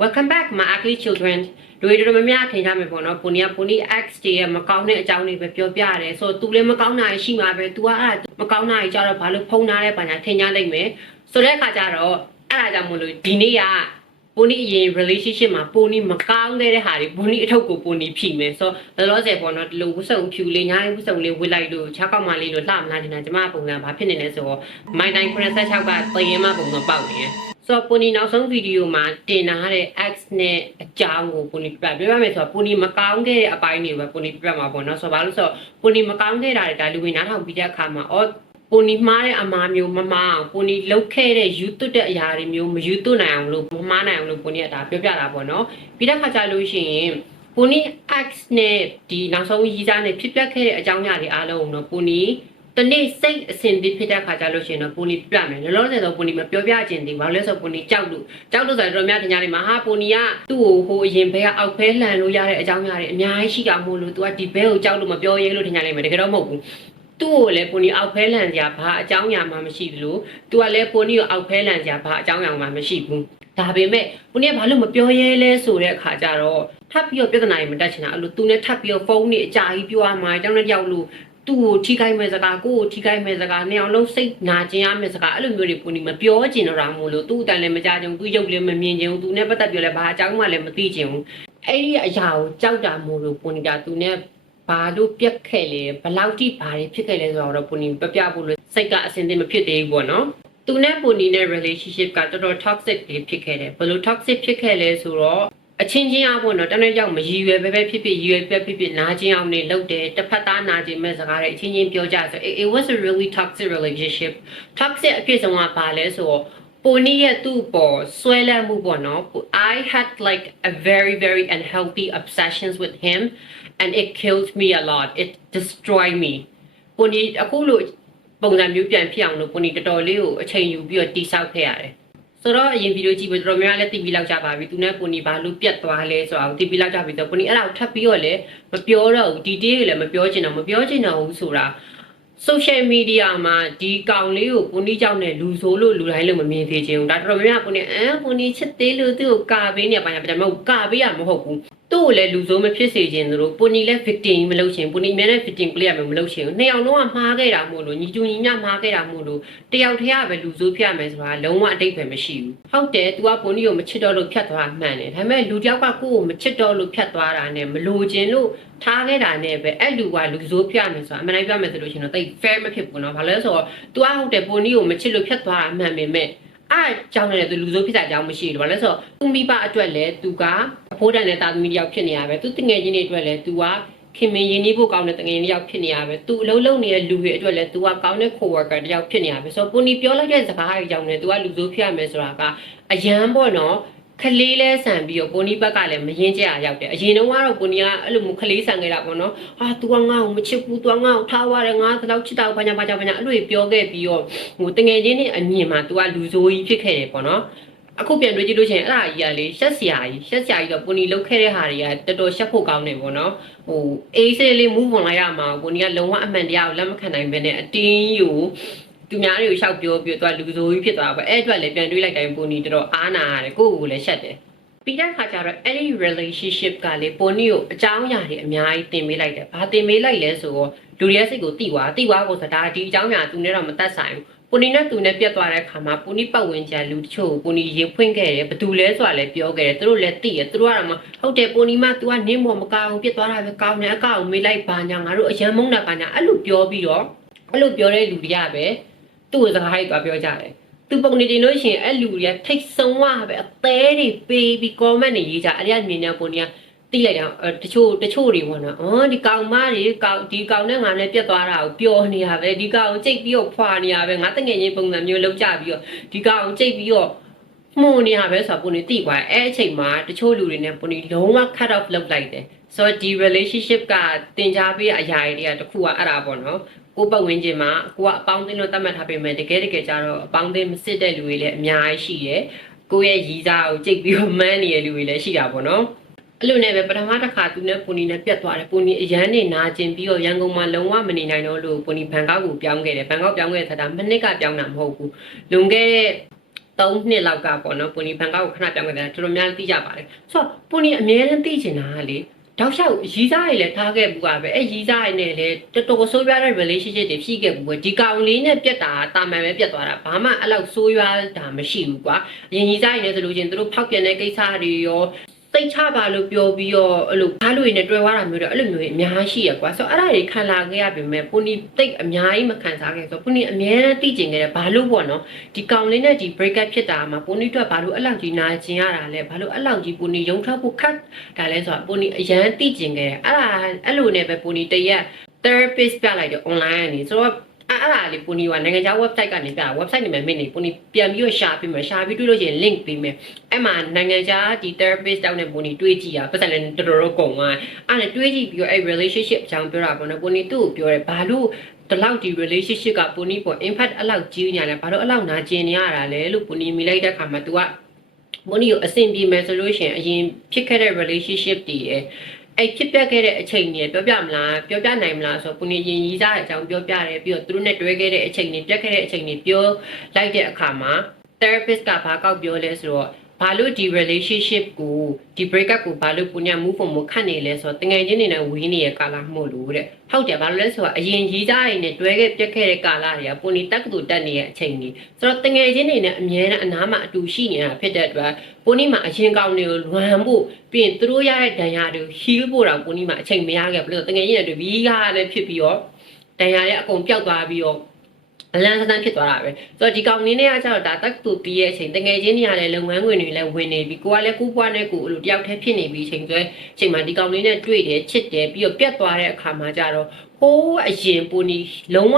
Welcome back my ugly children တို့တို့မများထင်ကြမယ်ပေါ့နော်ပူနီကပူနီ X တွေရဲ့မကောင်းတဲ့အကြောင်းတွေပဲပြောပြရတယ်ဆိုတော့ तू လည်းမကောင်းတာရှိမှာပဲ तू ကအဲ့ဒါမကောင်းတာကြီးကြတော့ဘာလို့ဖုံးထားတဲ့ပညာထင်ကြလိမ့်မယ်ဆိုတဲ့အခါကျတော့အဲ့ဒါကြောင့်မလို့ဒီနေ့က ပူနီအရင် relationship မှာပူနီမကောင်းတဲ့ဟာတွေပူနီအထုပ်ကိုပူနီဖြီမယ်ဆိုတော့လောလောဆယ်ပေါ့နော်ဒီလိုဝတ်စုံဖြူလေးညာရေးဝတ်စုံလေးဝတ်လိုက်လို့ချောက်ကောက်မလေးလို့လှမလားတင်တာကျမပုံစံဘာဖြစ်နေလဲဆိုတော့ my 996ကတရင်မပုံစံပေါက်နေတယ်ဆိုတော့ပူနီနောက်ဆုံးဗီဒီယိုမှာတင်ထားတဲ့ X နဲ့အကြောင်းကိုပူနီပြပြပြမယ်ဆိုတော့ပူနီမကောင်းခဲ့တဲ့အပိုင်းတွေပဲပူနီပြပြမှာပေါ့နော်ဆိုတော့ဘာလို့ဆိုတော့ပူနီမကောင်းခဲ့တာတွေဒါလူဝင်နားထောင်ပြီးတဲ့အခါမှာအော် ပူနီမှားတဲ့အမားမျိုးမမအောင်ပူနီလုတ်ခဲ့တဲ့ယူသွတ်တဲ့အရာတွေမျိုးမယူသွတ်နိုင်အောင်လို့မမှားနိုင်အောင်လို့ပူနီကဒါပြောပြတာပေါ့နော်ပြီးတဲ့အခါကျလို့ရှိရင်ပူနီ X နဲ့ဒီနောက်ဆုံးရီးစားနဲ့ဖြစ်ပျက်ခဲ့တဲ့အကြောင်းအရာတွေအားလုံးကိုတော့ပူနီတနေ့စိတ်အစဉ်တည်းဖြစ်တဲ့ခါကြလို့ရှိရင်တော့ပူနီပြမယ်လောလောဆယ်တော့ပူနီမပြောပြခြင်းသေးဘာလို့လဲဆိုတော့ပူနီကြောက်လို့ကြောက်လို့ဆိုတော့တော်များတင်ကြတယ်မှာဟာပူနီကသူ့ကိုဟိုအရင်ဘဲကအောက်ဖဲလှန်လို့ရတဲ့အကြောင်းအရာတွေအများကြီးရှိတာမို့လို့ तू ကဒီဘဲကိုကြောက်လို့မပြောရဲလို့ထင်ကြလိမ့်မယ်တကယ်တော့မဟုတ်ဘူး သူ့ကိုလည်းပူနီအောက်ဖဲလန်စရာဘာအကြောင်းအရာမှမရှိဘူးလို့ तू ကလည်းပူနီကိုအောက်ဖဲလန်စရာဘာအကြောင်းအရာမှမရှိဘူးဒါပေမဲ့ပူနီကဘာလို့မပြောရဲလဲဆိုတဲ့အခါကျတော့ထပ်ပြီးတော့ပြဿနာတွေမတက်ချင်တာအဲ့လို तू နဲ့ထပ်ပြီးတော့ဖုန်းတွေအကြာကြီးပြောရမှာအကြောင်းနဲ့ကြောက်လို့သူ့ကိုထိခိုက်မဲ့စကားကိုယ့်ကိုထိခိုက်မဲ့စကားနေအောင်လုံးစိတ်နာကျင်ရမဲ့စကားအဲ့လိုမျိုးတွေပူနေမပြောကျင်တော့တာမို့လို့သူ့အတန်လည်းမကြကြဘူးသူ့ရုပ်လည်းမမြင်ချင်ဘူးသူနဲ့ပတ်သက်ပြောလည်းဘာအကြောင်းမှလည်းမသိချင်ဘူးအဲ့ဒီအရာကိုကြောက်တာမို့လို့ပူနေတာသူနဲ့ ဘာလို့ပြက်ခဲ့လဲဘယ်လောက်ထိဘာတွေဖြစ်ခဲ့လဲဆိုတော့ပူနေပြပြဖို့လို့စိတ်ကအစင်သင့်မဖြစ်သေးဘူးပေါ့နော်သူနဲ့ပူနီနဲ့ relationship ကတော်တော် toxic တွေဖြစ်ခဲ့တယ်ဘယ်လို toxic ဖြစ်ခဲ့လဲဆိုတော့အချင်းချင်းအဖို့တော့တနေ့ရောက်မရည်ရွယ်ပဲပဲဖြစ်ဖြစ်ရည်ရွယ်ပဲဖြစ်ဖြစ်နာကျင်အောင်နေလုပ်တယ်တစ်ဖက်သားနာကျင်မဲ့စကားတွေအချင်းချင်းပြောကြဆို it, it was a really toxic relationship toxic အဖြစ်ဆုံးကပါလဲဆိုတော့ပိုနီရဲ့သူ့ပေါ်ဆွဲလန်းမှုပေါ့နော် I had like a very very unhealthy obsessions with him and it killed me a lot it destroyed me ပိုနီအခုလို့ပုံစံမျိုးပြန်ဖြစ်အောင်လို့ပိုနီတော်တော်လေးကိုအချိန်ယူပြီးတော့တိဆောက်ခဲ့ရတယ်ဆိုတော့အရင်ဗီဒီယိုကြည့်ပြီးတော်တော်များများလည်းသိပြီးလောက်ကြပါပြီသူနဲ့ပူနီဘာလို့ပြတ်သွားလဲဆိုတာကိုသိပြီးလောက်ကြပြီဆိုတော့ပူနီအဲ့ဒါကိုထပ်ပြီးတော့လည်းမပြောတော့ဘူးဒီတေးကိုလည်းမပြောချင်တော့မပြောချင်တော့ဘူးဆိုတာ social media မှာဒီကောင်လေးကိုပူနီကြောင့်နဲ့လူဆိုးလို့လူတိုင်းလို့မမြင်သေးချင်ဘူးဒါတော်တော်များများပူနီအဲပူနီချစ်သေးလို့သူ့ကိုကာပေးနေပါညာပါညာမဟုတ်ကာပေးရမဟုတ်ဘူး သူ့ကိုလည်းလူဆိုးမဖြစ်စေချင်သလိုပူနီလည်း victim မလုပ်ချင်ပူနီအများနဲ့ victim play ရမယ်မလုပ်ချင်ဘူးနှစ်ယောက်လုံးကမှားခဲ့တာမို့လို့ညီကျူညီမျှမှားခဲ့တာမို့လို့တယောက်တည်းကပဲလူဆိုးဖြစ်ရမယ်ဆိုတာလုံးဝအတိတ်ပဲမရှိဘူးဟုတ်တယ် तू ကပူနီကိုမချစ်တော့လို့ဖြတ်သွားမှန်တယ်ဒါပေမဲ့လူတယောက်ကကိုယ့်ကိုမချစ်တော့လို့ဖြတ်သွားတာနဲ့မလိုချင်လို့ထားခဲ့တာနဲ့ပဲအဲ့လူကလူဆိုးပြမယ်ဆိုတာအမှန်တိုင်းပြမယ်ဆိုလို့ရှိရင်တော့တိတ် fair မဖြစ်ဘူးเนาะဘာလို့လဲဆိုတော့ तू ကဟုတ်တယ်ပူနီကိုမချစ်လို့ဖြတ်သွားတာမှန်ပေမဲ့ အဲ့ကြောင့်လည်းသူလူဆိုးဖြစ်တာကြောင့်မရှိဘူးဘာလဲဆိုတော့သူမိဘအတွက်လည်းသူကအဖိုးတန်တဲ့တာသမီတယောက်ဖြစ်နေရပဲသူတငယ်ချင်းတွေအတွက်လည်းသူကခင်မင်းရင်းနှီးဖို့ကောင်းတဲ့တငယ်ချင်းတယောက်ဖြစ်နေရပဲသူအလုံးလုံးနေတဲ့လူတွေအတွက်လည်းသူကကောင်းတဲ့ coworker တယောက်ဖြစ်နေရပဲဆိုတော့ပူနီပြောလိုက်တဲ့စကားတွေကြောင့်လည်းသူကလူဆိုးဖြစ်ရမယ်ဆိုတာကအရန်ပေါ့နော် ခလေးလဲဆန်ပြီးတော့ပိုနီဘက်ကလည်းမရင်ကျရရောက်တယ်အရင်တုန်းကတော့ပိုနီကအဲ့လိုမျိုးခလေးဆန်ခဲ့တာပေါ့နော်ဟာ तू ကငါ့ကိုမချစ်ဘူး तू ကငါ့ကိုထားသွားတယ်ငါကတော့ချစ်တာကိုဘာညာဘာညာဘာညာအဲ့လိုပြောခဲ့ပြီးတော့ဟိုတငယ်ချင်းတွေအမြင်မှာ तू ကလူဆိုးကြီးဖြစ်ခဲ့တယ်ပေါ့နော်အခုပြန်တွေးကြည့်လို့ရှိရင်အဲ့ဒါကြီးကလေရှက်စရာကြီးရှက်စရာကြီးတော့ပိုနီလုတ်ခဲ့တဲ့ဟာတွေကတော်တော်ရှက်ဖို့ကောင်းတယ်ပေါ့နော်ဟိုအေးစေးလေး move on လိုက်ရမှာပိုနီကလုံးဝအမှန်တရားကိုလက်မခံနိုင်ဘဲနဲ့အတင်းယူ သူများတွေကိုရှောက်ပြောပြီးတော့ तू ကလူဆိုးကြီးဖြစ်သွားတာပေါ့အဲ့အတွက်လည်းပြန်တွေးလိုက်တိုင်းပိုနီတော်တော်အားနာရတယ်ကိုယ့်ကိုယ်လည်းရှက်တယ်ပြီးတဲ့ခါကျတော့အဲ့ဒီ relationship ကလေပိုနီကိုအကြောင်းအရာတွေအများကြီးတင်ပေးလိုက်တယ်။ဘာတင်ပေးလိုက်လဲဆိုတော့လူတွေရဲ့စိတ်ကိုတိသွားတိသွားကိုဆိုတာဒီအကြောင်းအရာသူနဲ့တော့မသက်ဆိုင်ဘူး။ပိုနီနဲ့သူနဲ့ပြတ်သွားတဲ့ခါမှာပိုနီပတ်ဝန်းကျင်လူတချို့ကိုပိုနီရင်ဖွင့်ခဲ့တယ်။ဘသူလဲဆိုတာလည်းပြောခဲ့တယ်။သူတို့လည်းသိတယ်။သူတို့ကတော့မှဟုတ်တယ်ပိုနီမ तू ကနင်းမော်မကောင်းပြတ်သွားတာပဲကောင်းတယ်အကောက်မေးလိုက်ပါညာငါတို့အရန်မုန်းတာကညာအဲ့လိုပြောပြီးတော့အဲ့လိုပြောတဲ့လူတွေကပဲ သူ့ကိုစကားတွေသွားပြောကြတယ်။သူပုံနေတင်လို့ရှိရင်အဲ့လူတွေကထိတ်ဆုံးဝပဲအသေးတွေပေးပြီး comment တွေရေးကြအဲ့ဒီအမြင်နဲ့ပုံတွေကတိလိုက်တာအဲတချို့တချို့တွေပေါ့နော်အော်ဒီကောင်မတွေကောင်ဒီကောင်နဲ့ငါနဲ့ပြတ်သွားတာကိုပျော်နေရပဲဒီကောင်ကိုကြိတ်ပြီးတော့ဖွာနေရပဲငါတငယ်ချင်းပုံစံမျိုးလောက်ကြပြီးတော့ဒီကောင်ကိုကြိတ်ပြီးတော့မှုန်နေရပဲဆိုတော့ပုံနေတိသွားအဲ့အချိန်မှာတချို့လူတွေနဲ့ပုံနေလုံးဝ cut off လုပ်လိုက်တယ်ဆိုတော့ဒီ relationship ကတင် जा ပေးတဲ့အရာတွေကတခုကအဲ့ဒါပေါ့နော် ကိုယ့်ပတ်ဝန်းကျင်မှာကိုကအပေါင်းအသင်းလို့သတ်မှတ်ထားပေမဲ့တကယ်တကယ်ကျတော့အပေါင်းအသင်းမစစ်တဲ့လူတွေလည်းအများကြီးရှိတယ်ကိုယ့်ရဲ့ရည်စားကိုကြိတ်ပြီးတော့မန်းနေတဲ့လူတွေလည်းရှိတာပေါ့နော်အဲ့လိုနဲ့ပဲပထမတစ်ခါသူနဲ့ပူနီနဲ့ပြတ်သွားတယ်ပူနီအရန်နေနာကျင်ပြီးတော့ရန်ကုန်မှာလုံးဝမနေနိုင်တော့လို့ပူနီဘန်ကောက်ကိုပြောင်းခဲ့တယ်ဘန်ကောက်ပြောင်းခဲ့တဲ့ခါတာမနှစ်ကပြောင်းတာမဟုတ်ဘူးလွန်ခဲ့တဲ့3နှစ်လောက်ကပေါ့နော်ပုံနီဘန်ကောက်ကိုခဏပြောင်းခဲ့တယ်တော်တော်များများသိကြပါတယ်ဆိုတော့ပုံနီအများနဲ့သိချင်တာကလေ တောက်လျှောက်ရီးစားရည်လည်းထားခဲ့ဘူးပါပဲအဲရီးစားရည်နဲ့လည်းတော်တော်ဆိုးရွားတဲ့ relationship တွေဖြစ်ခဲ့ဘူးပဲဒီကောင်လေးနဲ့ပြက်တာတာမန်ပဲပြက်သွားတာဘာမှအဲ့လောက်ဆိုးရွားတာမရှိဘူးကွာအရင်ရီးစားရည်နဲ့ဆိုလို့ချင်းသူတို့ဖောက်ပြန်တဲ့ကိစ္စတွေရော စိတ်ချပါလို့ပြောပြီးတော့အဲ့လိုဘာလို့ရင်းနဲ့တွေ့သွားတာမျိုးတွေအဲ့လိုမျိုးတွေအများကြီးရှိရကွာဆိုတော့အဲ့ဒါတွေခံလာခဲ့ရပေမဲ့ပုံနီတိတ်အများကြီးမခံစားခဲ့ဆိုတော့ပုံနီအများနဲ့သိကျင်ခဲ့တယ်ဘာလို့ပေါ့နော်ဒီကောင်လေးနဲ့ဒီ break up ဖြစ်တာမှာပိုနီအတွက်ဘာလို့အဲ့လောက်ကြီးနာကျင်ရတာလဲဘာလို့အဲ့လောက်ကြီးပိုနီရုံထွက်ဖို့ခတ်ဒါလဲဆိုတော့ပိုနီအရန်သိကျင်ခဲ့တယ်အဲ့ဒါအဲ့လိုနဲ့ပဲပိုနီတရက် therapist ပြလိုက်တယ် online ကနေဆိုတော့ အဲ့အဲ့ဒါလေးပိုနီကနိုင်ငံခြား website ကနေပြတာ website နေမှာမင်းနေပိုနီပြန်ပြီးတော့ရှာပြီးမှာရှာပြီးတွေ့လို့ရှိရင် link ပေးမယ်အဲ့မှာနိုင်ငံခြားဒီ therapist တောင်းနေပိုနီတွေးကြည့်ရပတ်စံလည်းတော်တော်တော်ကုန်သွားအဲ့ဒါတွေးကြည့်ပြီးတော့အဲ့ relationship အကြောင်းပြောတာပေါ့နော်ပိုနီသူ့ကိုပြောတယ်ဘာလို့ဒီလောက်ဒီ relationship ကပုံနီးပေါ် impact အဲ့လောက်ကြီးညာလဲဘာလို့အဲ့လောက်နာကျင်နေရတာလဲလို့ပုံနီးမိလိုက်တဲ့ခါမှာ तू ကမနီကိုအဆင်ပြေမယ်ဆိုလို့ရှိရင်အရင်ဖြစ်ခဲ့တဲ့ relationship တည်ရဲ့ အဲ့ဖြစ်ပျက်ခဲ့တဲ့အချိန်တွေပြောပြမလားပြောပြနိုင်မလားဆိုတော့ပုံနီးရင်ကြီးစားအကြောင်းပြောပြတယ်ပြီးတော့သူတို့နဲ့တွဲခဲ့တဲ့အချိန်တွေပြက်ခဲ့တဲ့အချိန်တွေပြောလိုက်တဲ့အခါမှာ therapist ကဘာကောက်ပြောလဲဆိုတော့ ဘာလို့ဒီ relationship ကိုဒီ break up ကိုဘာလို့ပုံညာ move on မခတ်နေလဲဆိုတော့တငယ်ချင်းတွေနဲ့ဝင်းနေတဲ့ကာလမို့လို့တဲ့ဟုတ်တယ်ဘာလို့လဲဆိုတော့အရင်ရီးသားတွေနဲ့တွဲခဲ့ပြက်ခဲ့တဲ့ကာလတွေကပုံနေတက်ကတူတက်နေတဲ့အချိန်ကြီးဆိုတော့တငယ်ချင်းတွေနဲ့အမြဲတမ်းအနားမှာအတူရှိနေတာဖြစ်တဲ့အတွက်ပုံနေမှာအရင်ကောင်းတွေကိုလွမ်းဖို့ပြီးရင်သူတို့ရတဲ့ဒဏ်ရာတွေကို heal ဖို့တော့ပုံနေမှာအချိန်မရခဲ့ဘူးလို့တငယ်ချင်းတွေဘီးကားလည်းဖြစ်ပြီးတော့ဒဏ်ရာတွေအကုန်ပျောက်သွားပြီးတော့ အလန်းစတန်းဖြစ်သွားတာပဲဆိုတော့ဒီကောင်လေးနဲ့ကကျတော့ဒါတက်တူပြီးရဲ့အချိန်တငယ်ချင်းတွေကလည်းလုပ်ငန်းခွင်တွေလည်းဝင်နေပြီကိုကလည်းကိုပွားနဲ့ကိုအဲ့လိုတယောက်တည်းဖြစ်နေပြီအချိန်ဆိုအချိန်မှာဒီကောင်လေးနဲ့တွေ့တယ်ချစ်တယ်ပြီးတော့ပြတ်သွားတဲ့အခါမှာကျတော့ဟိုးအရင်ပူနီလုံးဝ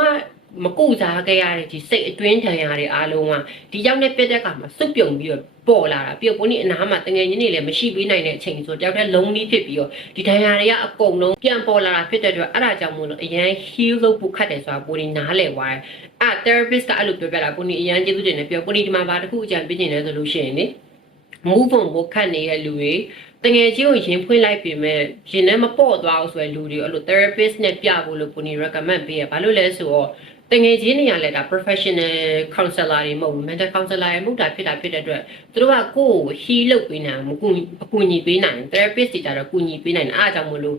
မကုစားခဲ့ရတဲ့ဒီစိတ်အတွင်းထန်ရာတွေအားလုံးကဒီရောက်နဲ့ပြတ်တဲ့အခါမှာစွတ်ပြုံပြီးတော့ပေါ်လာတာပြီးတော့ပူနီအနားမှာတငယ်ချင်းတွေလည်းမရှိပေးနိုင်တဲ့အချိန်ဆိုတယောက်တည်းလုံးပြီးဖြစ်ပြီးတော့ဒီဒဏ်ရာတွေကအကုန်လုံးပြန်ပေါ်လာတာဖြစ်တဲ့အတွက်အဲ့ဒါကြောင့်မို့လို့အရန် heal လုပ်ဖို့ခတ်တယ်ဆိုတာပူနီနားလည်သွားတယ်အဲ့ therapist ကအဲ့လိုပြောပြတာကိုနီအရန်ကျေးဇူးတင်တယ်ပြောကိုနီဒီမှာဘာတစ်ခုအကြံပေးခြင်းလဲဆိုလို့ရှိရင်လေ move on ကိုခတ်နေတဲ့လူတွေတငယ်ချင်းကိုရင်ဖွင့်လိုက်ပြင်မဲ့ရင်ထဲမပေါ့သွားအောင်ဆိုရယ်လူတွေအဲ့လို therapist နဲ့ပြဖို့လို့ကိုနီ recommend ပေးရဘာလို့လဲဆိုတော့ တငယ်ချင်းတွေကလည်းဒါ professional counselor တွေမဟုတ်ဘူး mental counselor တွေမဟုတ်တာဖြစ်တာဖြစ်တဲ့အတွက်သူတို့ကကိုယ့်ကို heal လုပ်ပေးနိုင်မကူအကူညီပေးနိုင် therapist တွေကြတော့ကူညီပေးနိုင်တယ်အားကြောင့်မလို့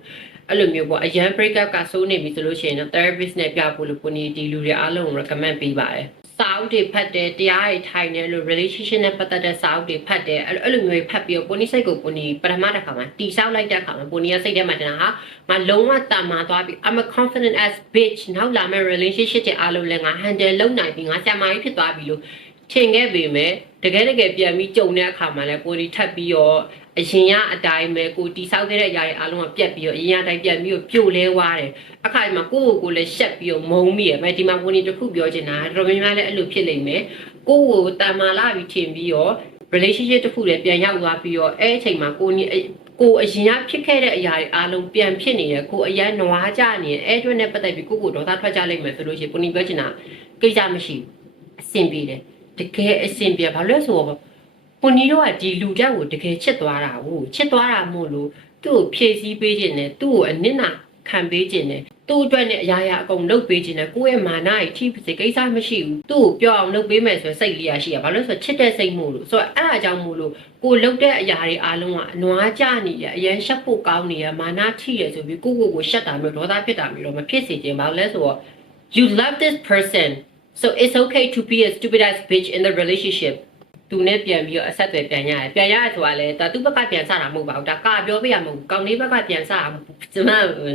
အဲ့လိုမျိုးပေါ့အရန် break up ကစိုးနေပြီဆိုလို့ရှိရင်တော့ therapist နဲ့ပြဖို့လို့ကိုနေဒီလူတွေအားလုံးကို recommend ပေးပါတယ် စာအုပ်တွေဖတ်တယ်တရားတွေထိုင်တယ်လို့ relationship နဲ့ပတ်သက်တဲ့စာအုပ်တွေဖတ်တယ်အဲ့လိုအဲ့လိုမျိုးတွေဖတ်ပြီးတော့ကိုနေစိတ်ကိုကိုနေပထမတစ်ခါမှာတီဆောက်လိုက်တဲ့အခါမှာကိုနေရစိတ်ထဲမှာတနာဟာမလုံးဝတာမာသွားပြီး I'm a confident as bitch နောက်လာမယ့် relationship တွေအားလုံးလည်းငါ handle လုပ်နိုင်ပြီးငါဆရာမကြီးဖြစ်သွားပြီလို့ထင်ခဲ့ပေမဲ့တကယ်တကယ်ပြန်ပြီးကြုံတဲ့အခါမှာလည်းကိုဒီထပ်ပြီးတော့ အရင်ကအတိုင်းပဲကိုတီဆောက်ခဲ့တဲ့အရာတွေအားလုံးကပြက်ပြီးတော့အရင်အတိုင်းပြက်ပြီးတော့ပြိုလဲသွားတယ်အခါဒီမှာကိုယ့်ကိုယ်ကိုလည်းရှက်ပြီးတော့မုံမိရမယ်ဒီမှာဝင်နေတစ်ခုပြောချင်တာတော်တော်များများလည်းအဲ့လိုဖြစ်လိမ့်မယ်ကိုယ့်ကိုတာမာလာပြီးထင်ပြီးတော့ relationship တစ်ခုလည်းပြန်ရောက်သွားပြီးတော့အဲ့အချိန်မှာကိုနီကိုအရင်ကဖြစ်ခဲ့တဲ့အရာတွေအားလုံးပြန်ဖြစ်နေတယ်ကိုအရန်နွားကြနေတယ်အဲ့အတွက်နဲ့ပတ်သက်ပြီးကိုကိုဒေါသထွက်ကြလိမ့်မယ်ဆိုလို့ရှိရင်ကိုနီပြောချင်တာကိစ္စမရှိဘူးအဆင်ပြေတယ်တကယ်အဆင်ပြေဘာလို့လဲဆိုတော့ ကိုနီတို့ကဒီလူတက်ကိုတကယ်ချစ်သွားတာကိုချစ်သွားတာမို့လို့သူ့ကိုဖြည့်ဆည်းပေးခြင်းနဲ့သူ့ကိုအနစ်နာခံပေးခြင်းနဲ့သူ့အတွက်နဲ့အရာရာအကုန်လုပ်ပေးခြင်းနဲ့ကိုယ့်ရဲ့မာနကြီးထိပစေကိစ္စမရှိဘူးသူ့ကိုပြောအောင်လုပ်ပေးမယ်ဆိုရင်စိတ်လေးရရှိရဘာလို့လဲဆိုတော့ချစ်တဲ့စိတ်မို့လို့ဆိုတော့အဲ့ဒါကြောင့်မို့လို့ကိုလုပ်တဲ့အရာတွေအားလုံးကအနွားကျနေရအရင်ရှက်ဖို့ကောင်းနေရမာနထိရဆိုပြီးကိုယ့်ကိုယ်ကိုရှက်တာမျိုးဒေါသဖြစ်တာမျိုးတော့မဖြစ်စေချင်ပါဘူးလဲဆိုတော့ you love this person so it's okay to be a stupid ass bitch in the relationship သူနဲ့ပြန်ပြီးတော့အဆက်အသွယ်ပြန်ရတယ်ပြန်ရတယ်ဆိုတာလေဒါသူ့ဘက်ကပြန်စတာမဟုတ်ပါဘူးဒါကပြောပြရမဟုတ်ဘူးကောင်းလေးဘက်ကပြန်စတာကျမ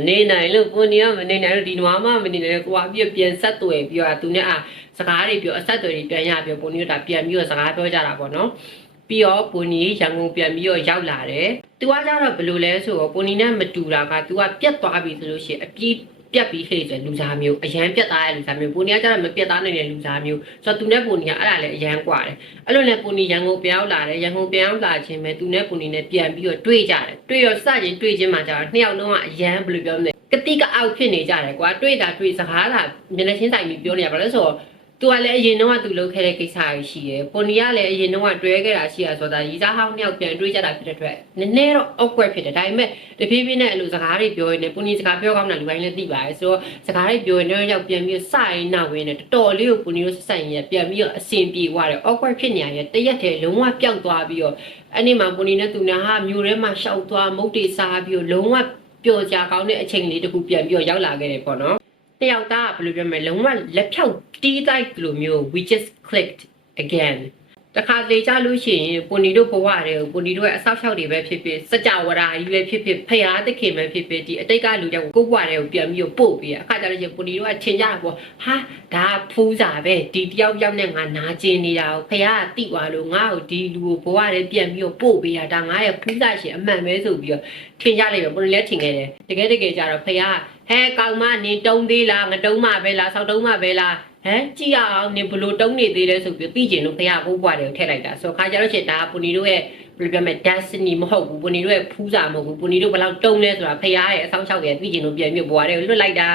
နေနိုင်လို့ကိုနေရမနေနိုင်လို့ဒီနွားမမနေနိုင်လို့ကိုကပြီးပြန်ဆက်သွယ်ပြီးတော့သူနဲ့အာစကားတွေပြောအဆက်အသွယ်တွေပြန်ရပြီးကိုနေတော့ဒါပြန်ပြီးတော့စကားပြောကြတာပေါ့နော်ပြီးတော့ပုံနီရန်ကုန်ပြန်ပြီးတော့ရောက်လာတယ်။ तू ကကြတော့ဘယ်လိုလဲဆိုတော့ပုံနီနဲ့မတူတာက तू ကပြတ်သွားပြီဆိုလို့ရှိရင်အပြီး ပြတ်ပြီးခေတဲ့လူစားမျိုးအရန်ပြတ်သားတဲ့လူစားမျိုးပုံနီကကြတော့မပြတ်သားနိုင်တဲ့လူစားမျိုးဆိုတော့ तू နဲ့ပုံနီကအဲ့ဒါလည်းအရန်กว่าတယ်အဲ့လိုနဲ့ပုံနီရန်ကုန်ပြန်ရောက်လာတယ်ရန်ကုန်ပြန်ရောက်လာခြင်းပဲ तू နဲ့ပုံနီနဲ့ပြန်ပြီးတော့တွေ့ကြတယ်တွေ့ရစရင်တွေ့ချင်းမှကြတော့နှစ်ယောက်လုံးကအရန်ဘယ်လိုပြောမလဲကတိကအောက်ဖြစ်နေကြတယ်ကွာတွေ့တာတွေ့စကားလာမျက်နှာချင်းဆိုင်ပြီးပြောနေရပါလို့ဆိုတော့ သူကလည်းအရင်တော့ကသူလုပ်ခဲ့တဲ့ကိစ္စတွေရှိရယ်ပွန်နီကလည်းအရင်တော့ကတွဲခဲ့တာရှိရဆိုတာရီစားဟောင်းနှစ်ယောက်ပြန်တွေးကြတာဖြစ်တဲ့အတွက်နည်းနည်းတော့ awkward ဖြစ်တယ်ဒါပေမဲ့တဖြည်းဖြည်းနဲ့အဲ့လိုစကားတွေပြောရင်းနဲ့ပွန်နီစကားပြောကောင်းတာလူတိုင်းလည်းသိပါတယ်ဆိုတော့စကားတွေပြောရင်းနဲ့ရောက်ပြန်ပြီးစရင်နောက်ဝင်နဲ့တော်တော်လေးကိုပွန်နီတို့ဆက်ဆက်ရင်ပြန်ပြီးတော့အဆင်ပြေသွားတယ် awkward ဖြစ်နေရတယ်တရက်တည်းလုံးဝပျောက်သွားပြီးတော့အဲ့ဒီမှာပွန်နီနဲ့သူနဲ့ဟာမျိုးထဲမှာရှောက်သွားမုတ်တွေစားပြီးတော့လုံးဝပျော်ကြကောင်းတဲ့အချိန်လေးတစ်ခုပြန်ပြီးတော့ရောက်လာခဲ့တယ်ပေါ့နော် တယောက်သားကဘယ်လိုပြောမလဲလုံးဝလက်ဖြောက်တီးတိုက်လိုမျိုး we just clicked again တခါလေကြလို့ရှိရင်ပွန်နီတို့ဘဝတွေကိုပွန်နီတို့ရဲ့အဆောက်အအုံတွေပဲဖြစ်ဖြစ်စကြဝဠာကြီးပဲဖြစ်ဖြစ်ဖရာသခင်ပဲဖြစ်ဖြစ်ဒီအတိတ်ကလူတွေကိုကိုယ့်ဘဝတွေကိုပြန်ပြီးတော့ပို့ပြီးအခါကျတော့ရှင်ပွန်နီတို့ကထင်ကြတာပေါ့ဟာဒါဖူးစာပဲဒီတယောက်ယောက်နဲ့ငါနာကျင်နေတာကိုဖရာကတိသွားလို့ငါ့ကိုဒီလူကိုဘဝတွေပြန်ပြီးတော့ပို့ပေးတာဒါငါရဲ့ဖူးစာရှင်အမှန်ပဲဆိုပြီးတော့ထင်ကြလိုက်ပဲပွန်နီလည်းထင်ခဲ့တယ်တကယ်တကယ်ကြတော့ဖရာက ဟဲကောင်မနင်တုံးသေးလားငတုံးမပဲလားဆောက်တုံးမပဲလားဟမ်ကြည့်ရအောင်နင်ဘလို့တုံးနေသေးလဲဆိုပြီးသိကျင်လို့ဖះဘိုးဘွားတွေကိုထည့်လိုက်တာဆိုတော့ခါကြတော့ချက်ဒါပူနီတို့ရဲ့ဘယ်လိုပြောမလဲ destiny မဟုတ်ဘူးပူနီတို့ရဲ့ဖူးစာမဟုတ်ဘူးပူနီတို့ဘယ်လောက်တုံးလဲဆိုတာဖះရဲ့အဆောင်ချောက်ရဲ့သိကျင်လို့ပြန်ပြီးဘွားတွေကိုလွတ်လိုက်တာ